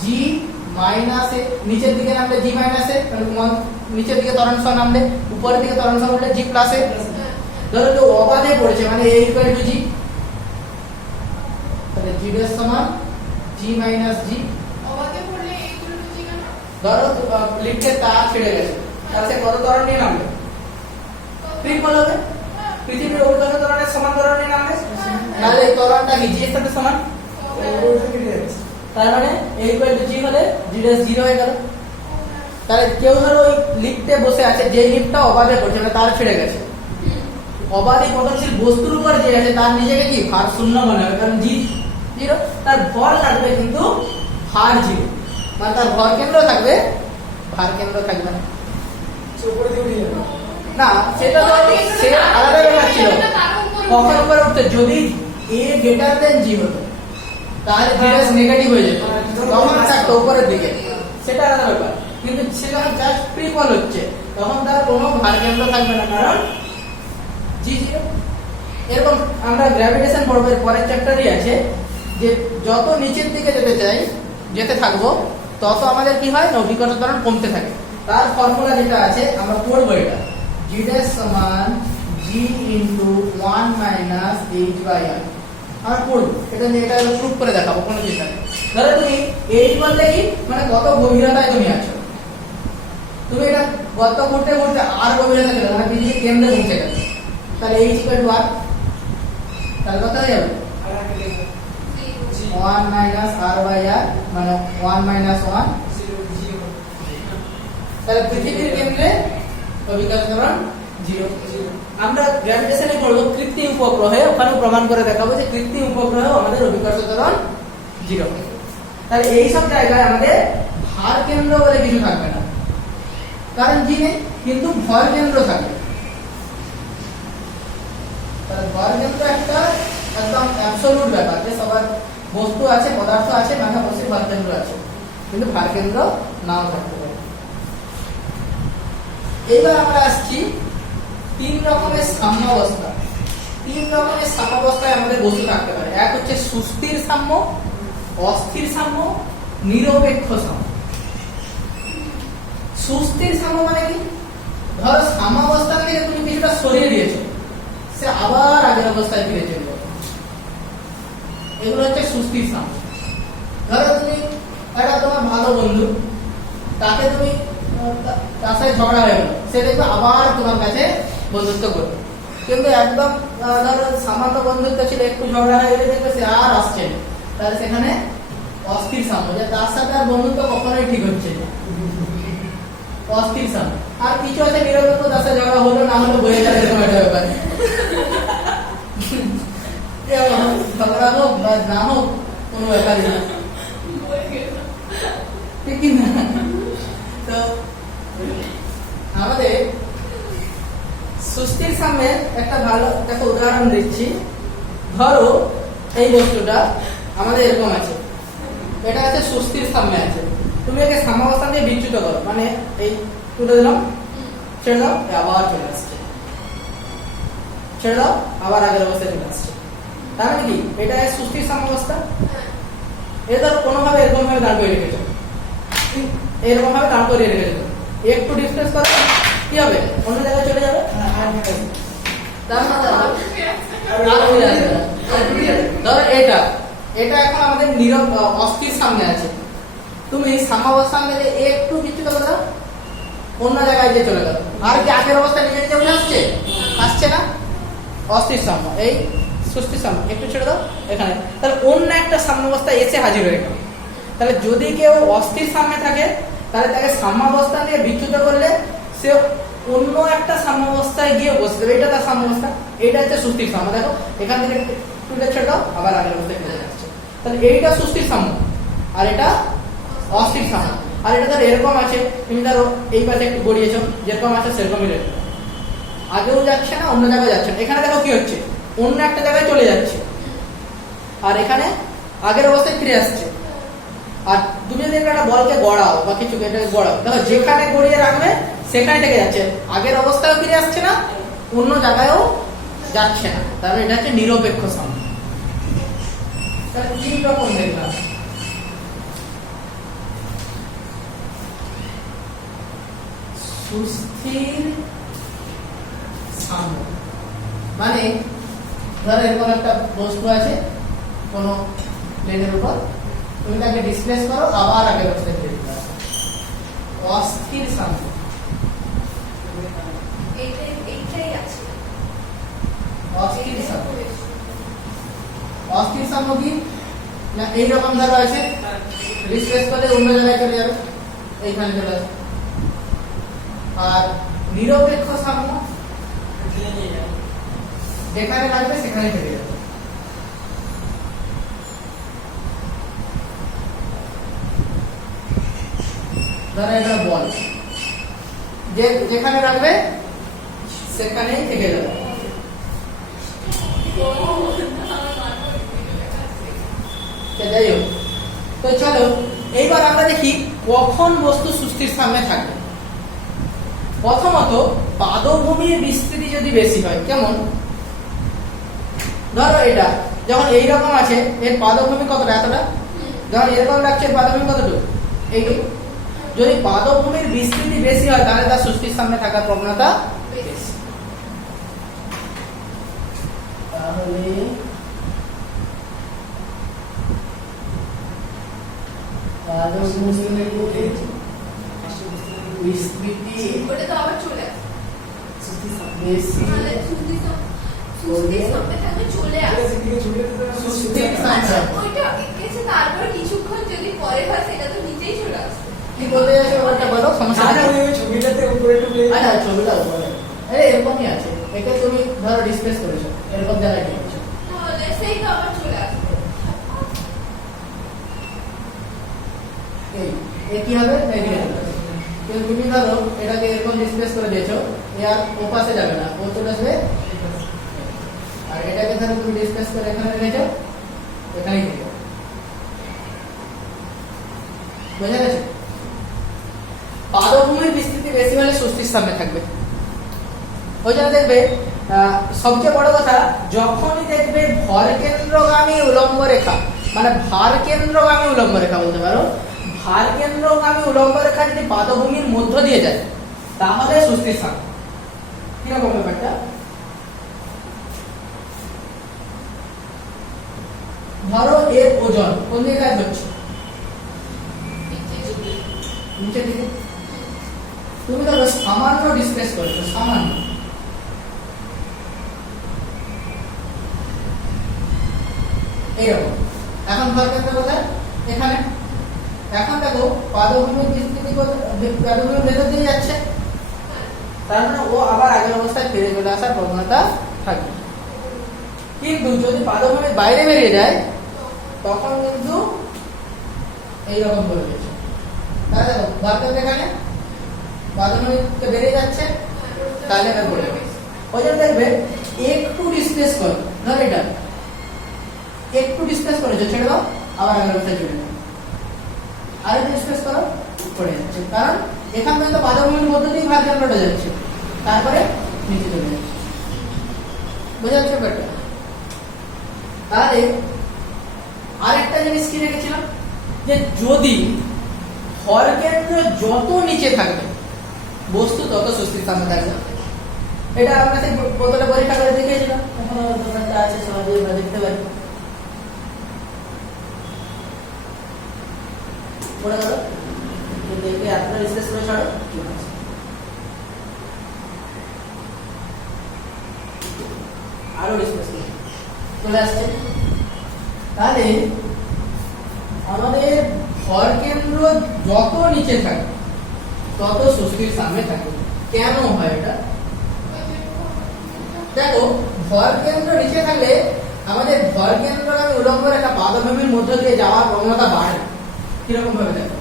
জি মাইনাস এ, নিচের দিকে নামলে জি মাইনাস এ, নিচের দিকে ত্বরণ সহ নামলে, উপরের দিকে ত্বরণ সহ উঠলে জি প্লাস এ। ধরো কেউ অবাধে পড়েছে মানে এ ইকুয়াল টু জি, তাহলে জি ড্যাশ সমান জি মাইনাস জি। অবাধে পড়লে a equal to g কেন? ধরো লিফটের তার ছিঁড়ে গেছে, তার সে কত ত্বরণ নিয়ে নামলে? ট্রিপল হবে। পৃথিবীর অভিতল ত্বরণের সমান ত্বরণ নিয়ে নামলে, তাহলে এই ত্বরণটা কি জি এর সাথে সমান? তার মানে a ইকুয়াল টু জি হলে জি ড্যাশ জিরো হয়ে গেল। তাহলে কেউ ধরো ওই লিফটে বসে আছে, যে লিফটটা অবাধে পড়ছে মানে তার ছিঁড়ে গেছে, অবাধে পতনশীল বস্তুর উপর যে আছে তার নিজেকে কি ভার শূন্য মনে হবে, কারণ জি জিরো, তার ভর থাকবে কিন্তু ভার জিরো, মানে তার ভর কেন্দ্র থাকবে, ভার কেন্দ্র থাকবে না। উপরে দিয়ে উঠে যাবে। না, সেটা তো সে আলাদা ব্যাপার ছিল। কখন উপরে উঠতে, যদি a গ্রেটার দেন জি হতো তাহলে জি ড্যাশ নেগেটিভ হয়ে যেত, তখন থাকতো উপরের দিকে, সেটা আলাদা ব্যাপার। কিন্তু সে যখন জাস্ট ট্রিপল হচ্ছে তখন তার কোনো ভার কেন্দ্র থাকবে না, কারণ জি জিরো। এরকম আমরা গ্র্যাভিটেশন পড়বো, পরের চ্যাপ্টারই আছে, যে যত নিচের দিকে যেতে থাকবো তত আমাদের কি হয়, অভিকর্ষ ত্বরণ কমতে থাকে। তার ফর্মুলা যেটা আছে আমরা পড়বো, এটা জি ড্যাশ সমান জি ইনটু 1 মাইনাস এইচ বাই আর। আমরা পড়বো এটা নিয়ে, এটা প্রুফ করে দেখাবো, কোনো চিন্তা নেই। ধরো তুমি এইচ বলতে কি মানে কত গভীরতায় তুমি আছো, তুমি এটা গর্ত করতে করতে আর গভীরতা চলে মানে পৃথিবীর কেন্দ্রে পৌঁছে গেছে, তাহলে এইচ ইকুয়াল টু আর, তাহলে কত হয়ে যাবে? 1 মাইনাস আর বাই আর, মানে 1 মাইনাস 1। তাহলে পৃথিবীর কেন্দ্রে অভিকর্ষ ত্বরণ জিরো। আমরা গ্র্যাভিটেশনে পড়বো কৃত্রিম উপগ্রহে, ওখানেও প্রমাণ করে দেখাবো যে কৃত্রিম উপগ্রহে আমাদের অভিকর্ষ ত্বরণ জিরো। তাহলে এই সব জায়গায় আমাদের ভার কেন্দ্র বলে কিছু থাকবে না, কারণ জি নেই, কিন্তু ভর কেন্দ্র থাকবে। তাহলে ভর কেন্দ্র একটা একদম অ্যাবসলিউট ব্যাপার, যে সবার বস্তু আছে, পদার্থ আছে, মাথা বসে ভর কেন্দ্র আছে, কিন্তু ভার কেন্দ্র নাও থাকতে পারে। এবার আমরা আসছি 3 রকমের সাম্যাবস্থা। 3 রকমের সাম্যাবস্থায় আমাদের বস্তু থাকতে পারে। এক হচ্ছে সুস্থির সাম্য, অস্থির সাম্য, নিরপেক্ষ সাম্য। সুস্থির সাম্য মানে কি? ধরো সাম্যাবস্থা থেকে তুমি কিছুটা সরিয়ে দিয়েছো, সে আবার আগের অবস্থায় ফিরে চলে যাবে, এগুলো হচ্ছে সুস্থির সাম্য। ধরো তুমি একটা তোমার ভালো বন্ধু, তাকে তুমি তার সাথে ঝগড়া হয়ে গেল, সে দেখবে আবার তোমার কাছে বন্ধুত্ব করবে। কিন্তু একদম ধরো সামান্য বন্ধুত্ব ছিল, একটু ঝগড়া হয়ে গেলে দেখবে সে আর আসছে না, তাহলে সেখানে অস্থির সাম্য, যে তার সাথে আর বন্ধুত্ব কখনোই ঠিক হচ্ছে না, অস্থির সাম্য। আর কিছু আছে নিরপেক্ষ, তার সাথে ঝগড়া হলো না হলো বয়ে যাবে, এরকম একটা ব্যাপার। ঝগড়া হোক বা না হোক কোনো ব্যাপারই না, ঠিক না? তো আমাদের সুস্থির সাম্যের একটা ভালো একটা উদাহরণ দিচ্ছি। ধরো এই বস্তুটা আমাদের এরকম আছে, এটা আছে সুস্থির সাম্যে আছে, তুমি একে সাম্যাবস্থা দিয়ে বিচ্যুত করো, মানে এই তুলে দিলাম, ছেড়ে দাও, আবার চলে আসছে, ছেড়ে দাও, আবার আগের অবস্থায় চলে আসছে। তার মানে কি এটা সুস্থির সাম্যাবস্থা? এটা কোনোভাবে এরকম ভাবে দাঁড় করে রেখেছো, এরকম ভাবে দাঁড় করিয়ে রেখেছো, একটু ডিসটেন্স করো, কি হবে? অন্য জায়গায় চলে যাবে। ধরো এটা এখন আমাদের অস্থির সামনে আছে, তুমি সাম্যাবস্থান থেকে একটু বিচ্যুত করে দাও, অন্য জায়গায় গিয়ে চলে গেল, আর কি আগের অবস্থায় নিজে নিজে উঠে আসছে না? অস্থির সাম্য। এই সুস্থির সাম্য, একটু ছেড়ে দাও এখানে, তাহলে অন্য একটা সাম্যাবস্থায় এসে হাজির হয়ে গেল। তাহলে যদি কেউ অস্থির সাম্যে থাকে তাহলে তাকে সাম্যাবস্থা দিয়ে বিচ্যুত করলে সে অন্য একটা সাম্যাবস্থায় গিয়ে বসে যাবে, এটা তার সাম্যাবস্থা, এটা হচ্ছে সুস্থির সাম্য। দেখো এখান থেকে টুলটা ছেড়ে দাও, আবার আগের অবস্থায় ফিরে যাচ্ছে। তাহলে এইটা সুস্থির সাম্য আর এটা অস্থির সাম্য। আর এটা ধরো এরকম আছে, তুমি ধরো এই পাশে একটু গড়িয়েছো, যেরকম আছে সেরকমই রেখো, আগেও যাচ্ছে না অন্য জায়গায় যাচ্ছে না। এখানে দেখো কি হচ্ছে, অন্য একটা জায়গায় চলে যাচ্ছে, আর এখানে আগের অবস্থায় ফিরে আসছে। আর তুমি যদি একটা বলকে গড়াও বা কিছু এটাকে গড়াও, দেখো যেখানে গড়িয়ে রাখবে সেখানে থেকে যাচ্ছে, আগের অবস্থায় ফিরে আসছে না, অন্য জায়গায়ও যাচ্ছে না। তাহলে এটা হচ্ছে নিরপেক্ষ সাম্য। তাহলে তিন রকম দেখলাম। সুস্থির সাম্য মানে ধরো এরকম একটা বস্তু আছে কোনো প্লেনের উপর, তুমি তাকে ডিসপ্লেস করো, আবার আগের অবস্থায় ফিরে দিতে হবে। অস্থির সাম্য, এইটাই আছে। অস্থির সাম্য। অস্থির সাম্য কি না, এইরকম ধরো আছে, ডিসপ্লেস করলে অন্য জায়গায় চলে যাবে, এইখানে চলে আসবে। আর নিরপেক্ষ সাম্য যেখানে লাগবে সেখানে থেকে যাবে। ধরো এটা বল, যেখানে রাখবে সেখানেই থেকে যাবে। যাই হোক, তো চলো এইবার আমরা দেখি কখন বস্তু সুস্থির সামনে থাকবে। প্রথমত পাদভূমির বিস্তৃতি যদি বেশি হয়, কেমন ধরো এটা যখন এইরকম আছে, এর পাদভূমি কতটা, এতটা, যখন এরকম রাখছে পাদভূমি কতটুকু, এইটুকু। যদি পাদভূমির বিস্তৃতি বেশি হয় তাহলে তার সুস্থির সামনে থাকার প্রবণতা বেশি। তাহলে বিস্তৃতি ওটা তো আবার চলে আসে। বেশি তাহলে সুস্থির সামনে থাকলে চলে আসে। সুস্থির সামনে। আচ্ছা, ওইটা এসে তারপর কিছুক্ষণ যদি পরে হয় সেটা তো নিচেই চলে আসে। কি বলতে যাচ্ছে ওটা বলো, সমস্যা না, ওই ছবিটাতে উপরে একটু play- আচ্ছা ছবিটা উপরে, আরে এরকমই আছে, একে তুমি ধরো ডিসপ্লেস করেছো, এরকম জায়গায় নিয়েছো, তাহলে সেই তো আবার চলে আসবে। এই কি হবে, এইদিকে চলে আসবে। কিন্তু তুমি ধরো এটাকে এরকম ডিসপ্লেস করে দিয়েছো, এ আর ও পাশে যাবে না, ও চলে আসবে। আর এটাকে ধরো তুমি ডিসপ্লেস করে এখানে রেখেছো, এখানেই থেকে যাবে। বোঝা গেছে? পাদভূমির বিস্তৃতি বেশি হলে সুস্থির সামনে থাকবে। ওই জন্য দেখবে সবচেয়ে বড় কথা, যখনই দেখবে ভর কেন্দ্রগামী উলম্ব রেখা, মানে ভার কেন্দ্রগামী উলম্ব রেখা বলতে পারো, ভার কেন্দ্রগামী উলম্ব রেখা যদি পাদভূমির মধ্য দিয়ে যায় তাহলে সুস্থির সামনে। কিরকম ব্যাপারটা, ধরো এর ওজন কোন দিকে কাজ হচ্ছে, নিচের দিকে। তুমি ধরো সামান্য ডিসপ্লেস করেছো, সামান্য, এইরকম। এখন ভর কেন্দ্র কোথায়, এখানে। এখন দেখো পাদভূমির বিস্তৃতি পাদভূমির ভেতর দিয়ে যাচ্ছে, তার মানে ও আবার আগের অবস্থায় ফিরে চলে আসার প্রবণতা থাকবে। কিন্তু যদি পাদভূমির বাইরে বেরিয়ে যায় তখন কিন্তু এইরকম করে দিয়েছে। তাহলে দেখো ভর কেন্দ্র এখানে, পাদভূমিতে বেরিয়ে যাচ্ছে, তাহলে এটা পড়ে যাবে। ওই জন্য দেখবে একটু ডিসপ্লেস করো, ধর এটা একটু ডিসপ্লেস করেছো, ছেড়ে দাও, আবার আগের অবস্থায় চলে যাবে। আর একটু ডিসপ্লেস করো, পড়ে যাচ্ছে, কারণ এখান থেকে পাদভূমির মধ্যে দিয়ে ভার কেন্দ্রটা যাচ্ছে, তারপরে নিচে চলে যাচ্ছে। বোঝা যাচ্ছে ব্যাপারটা? তাহলে আরেকটা জিনিস কি রেখেছিলাম, যে যদি ভর কেন্দ্র যত নিচে থাকবে বস্তু তত সুস্থির সামনে থাকবে। এটা আপনাদের বোতলে পরীক্ষা করে দেখিয়েছিলাম, দোকানটা আছে সহজে আমরা দেখতে পারি। পড়ে গেল, দেখে আপনার রিসার্চ করে ছাড়ো, আরো রিসার্চ করে চলে আসছে। তাহলে আমাদের ভর কেন্দ্র যত নিচে থাকে তত সুস্থির সামনে থাকে। কেন হয় এটা? দেখো ভর কেন্দ্র নিচে থাকলে আমাদের ভর কেন্দ্রগামী উলম্ব রেখা পাদভূমির মধ্য দিয়ে যাওয়ার প্রবণতা বাড়ে কিরকম ভাবে দেখো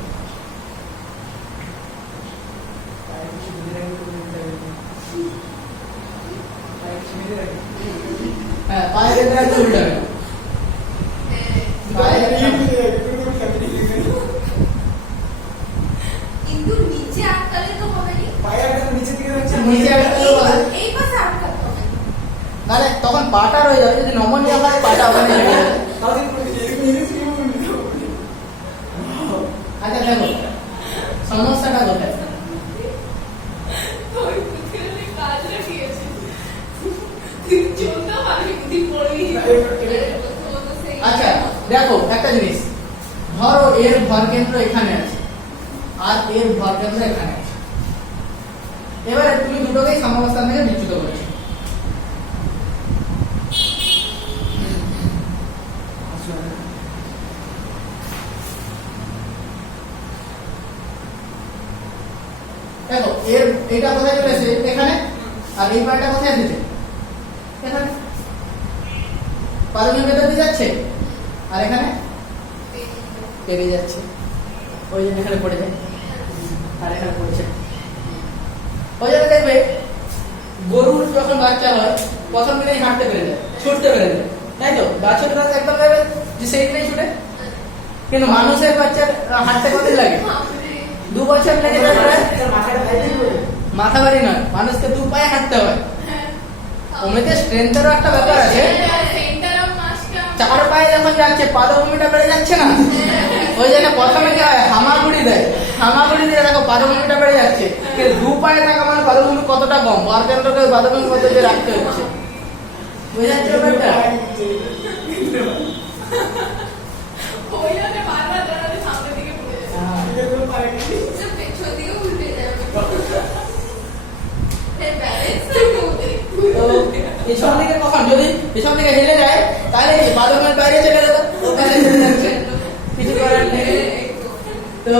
পায়ে কিছু বেঁধে রাখি তো বেঁধে রাখি। পায়ে কিছু বেঁধে রাখি। হ্যাঁ পায়ে বেঁধে রাখতে উল্টাবে পায়ে বেঁধে কিন্তু নিচে আটকালে তো হবে না। পায়ে একটা নিচের দিকে রাখছে। নিচে আটকালেও হবে। এই পাশে আটকাতে হবে না। তাহলে তখন পাটা রয়ে যাবে যদি নমনীয় হয় পাটা ওখানে লেগে যাবে তাহলে এরকম এরকম আচ্ছা দেখো সমস্যাটা কোথায় ওই পুচকের কাজ রাখিয়েছে চলতে পারবি তুই পড়বি প্রথমত সেই আচ্ছা দেখো একটা জিনিস ধরো এর ভর কেন্দ্র এখানে আছে আর এর ভর কেন্দ্র এখানে আছে এবারে তুমি দুটোকেই সাম্যাবস্থান থেকে বিচ্যুত করছো দেখো এর এটা কোথায় চলে এসেছে এখানে আর এই পাটা কোথায় এসেছে এখানে পারমিট ভেতর দিয়ে যাচ্ছে আর এখানে পেরিয়ে যাচ্ছে ওই জন্য এখানে পড়ে যায় আর এখানে পড়ছে ওই জন্য দেখবে গরুর যখন বাচ্চা হয় প্রথম দিনেই হাঁটতে পেরে যায় ছুটতে পেরে যায় তাই তো বাছুর গাছ একদম যাবে যে সেই দিনেই ছুটে কিন্তু মানুষের বাচ্চার হাঁটতে কতদিন লাগে 2 বছর লেগে যায় প্রায় মাথাটা ভাইতে দিবে। মাথা বাড়ি নয় মানুষকে 2 পায়ে হাঁটতে হয় ওমনিতে স্ট্রেংথেরও একটা ব্যাপার আছে সেন্টার অফ মাসটা 4 পায়ে যখন যাচ্ছে পাদভূমিটা বেড়ে যাচ্ছে না ওই জন্য প্রথমে কি হয় হামাগুড়ি দেয় হামাগুড়ি দিয়ে দেখো পাদভূমিটা বেড়ে যাচ্ছে কিন্তু 2 পায়ে থাকা মানে পাদভূমি কতটা কম বার কেন্দ্রকে পাদভূমি কত দিয়ে রাখতে হচ্ছে বুঝে যাচ্ছে ব্যাপারটা ওই জন্য বারবার দাঁড়ালে সামনের দিকে পড়ে যাবে এরকম পায়ে গেছি। তো পেছন দিকে উল্টে যাবে। এর ব্যালেন্সটা কোথায়? তো পেছন দিকে কখন যদি পেছন দিকে হেলে যায় তাহলে কি পাদভূমির বাইরে চলে যাবে ওখানে চলে যাচ্ছে কিছু করার নেই তো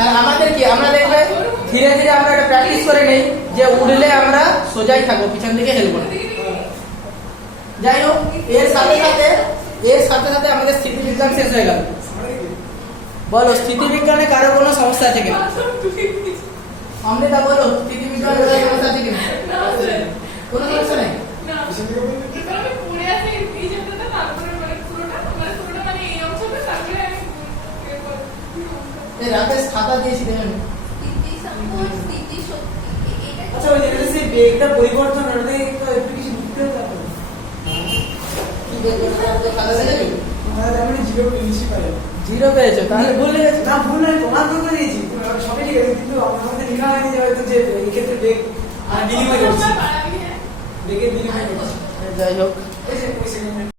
আর আমাদের কি আমরা দেখবে ধীরে ধীরে আমরা একটা প্র্যাকটিস করে নেই যে উঠলে আমরা সোজাই থাকবো পিছন দিকে হেলবো না যাই হোক এর সাথে সাথে আমাদের স্থিতিবিজ্ঞান শেষ হয়ে গেল বলো স্থিতিবিজ্ঞানে কারো কোনো সমস্যা আছে কিনা অমৃতা বলো স্থিতিবিজ্ঞানে কারো সমস্যা আছে কিনা কোনো সমস্যা নেই না এবার আমি পড়ে আসি এই জায়গাটা তারপরে মানে পুরোটা মানে এই অংশটা তারপরে আমি ইয়ে করব। এই রাকেশ খাতা দিয়েছি দেখেন স্থিতি সম্পদ, স্থিতি শক্তি। এটা আচ্ছা ওই যেটা সেই বেগটা পরিবর্তন ওটাতে তো একটু কিছু লিখতে হবে তারপরে। কি দেখবে খাতা দেখেছো আমাদের আমি জিরো ইংলিশই পাই। জিরো পেয়েছো তাহলে ভুলে গেছো না ভুল নয় তোমার তো করে দিয়েছি সবই ঠিক আছে কিন্তু আমার মধ্যে লেখা হয়নি যে হয়তো যে এই ক্ষেত্রে বেগ আর বিনিময় করছি আমার বাড়াবি হ্যাঁ বেগের বিনিময় করছি যাই হোক ওই যে ওই সেকেন্ডে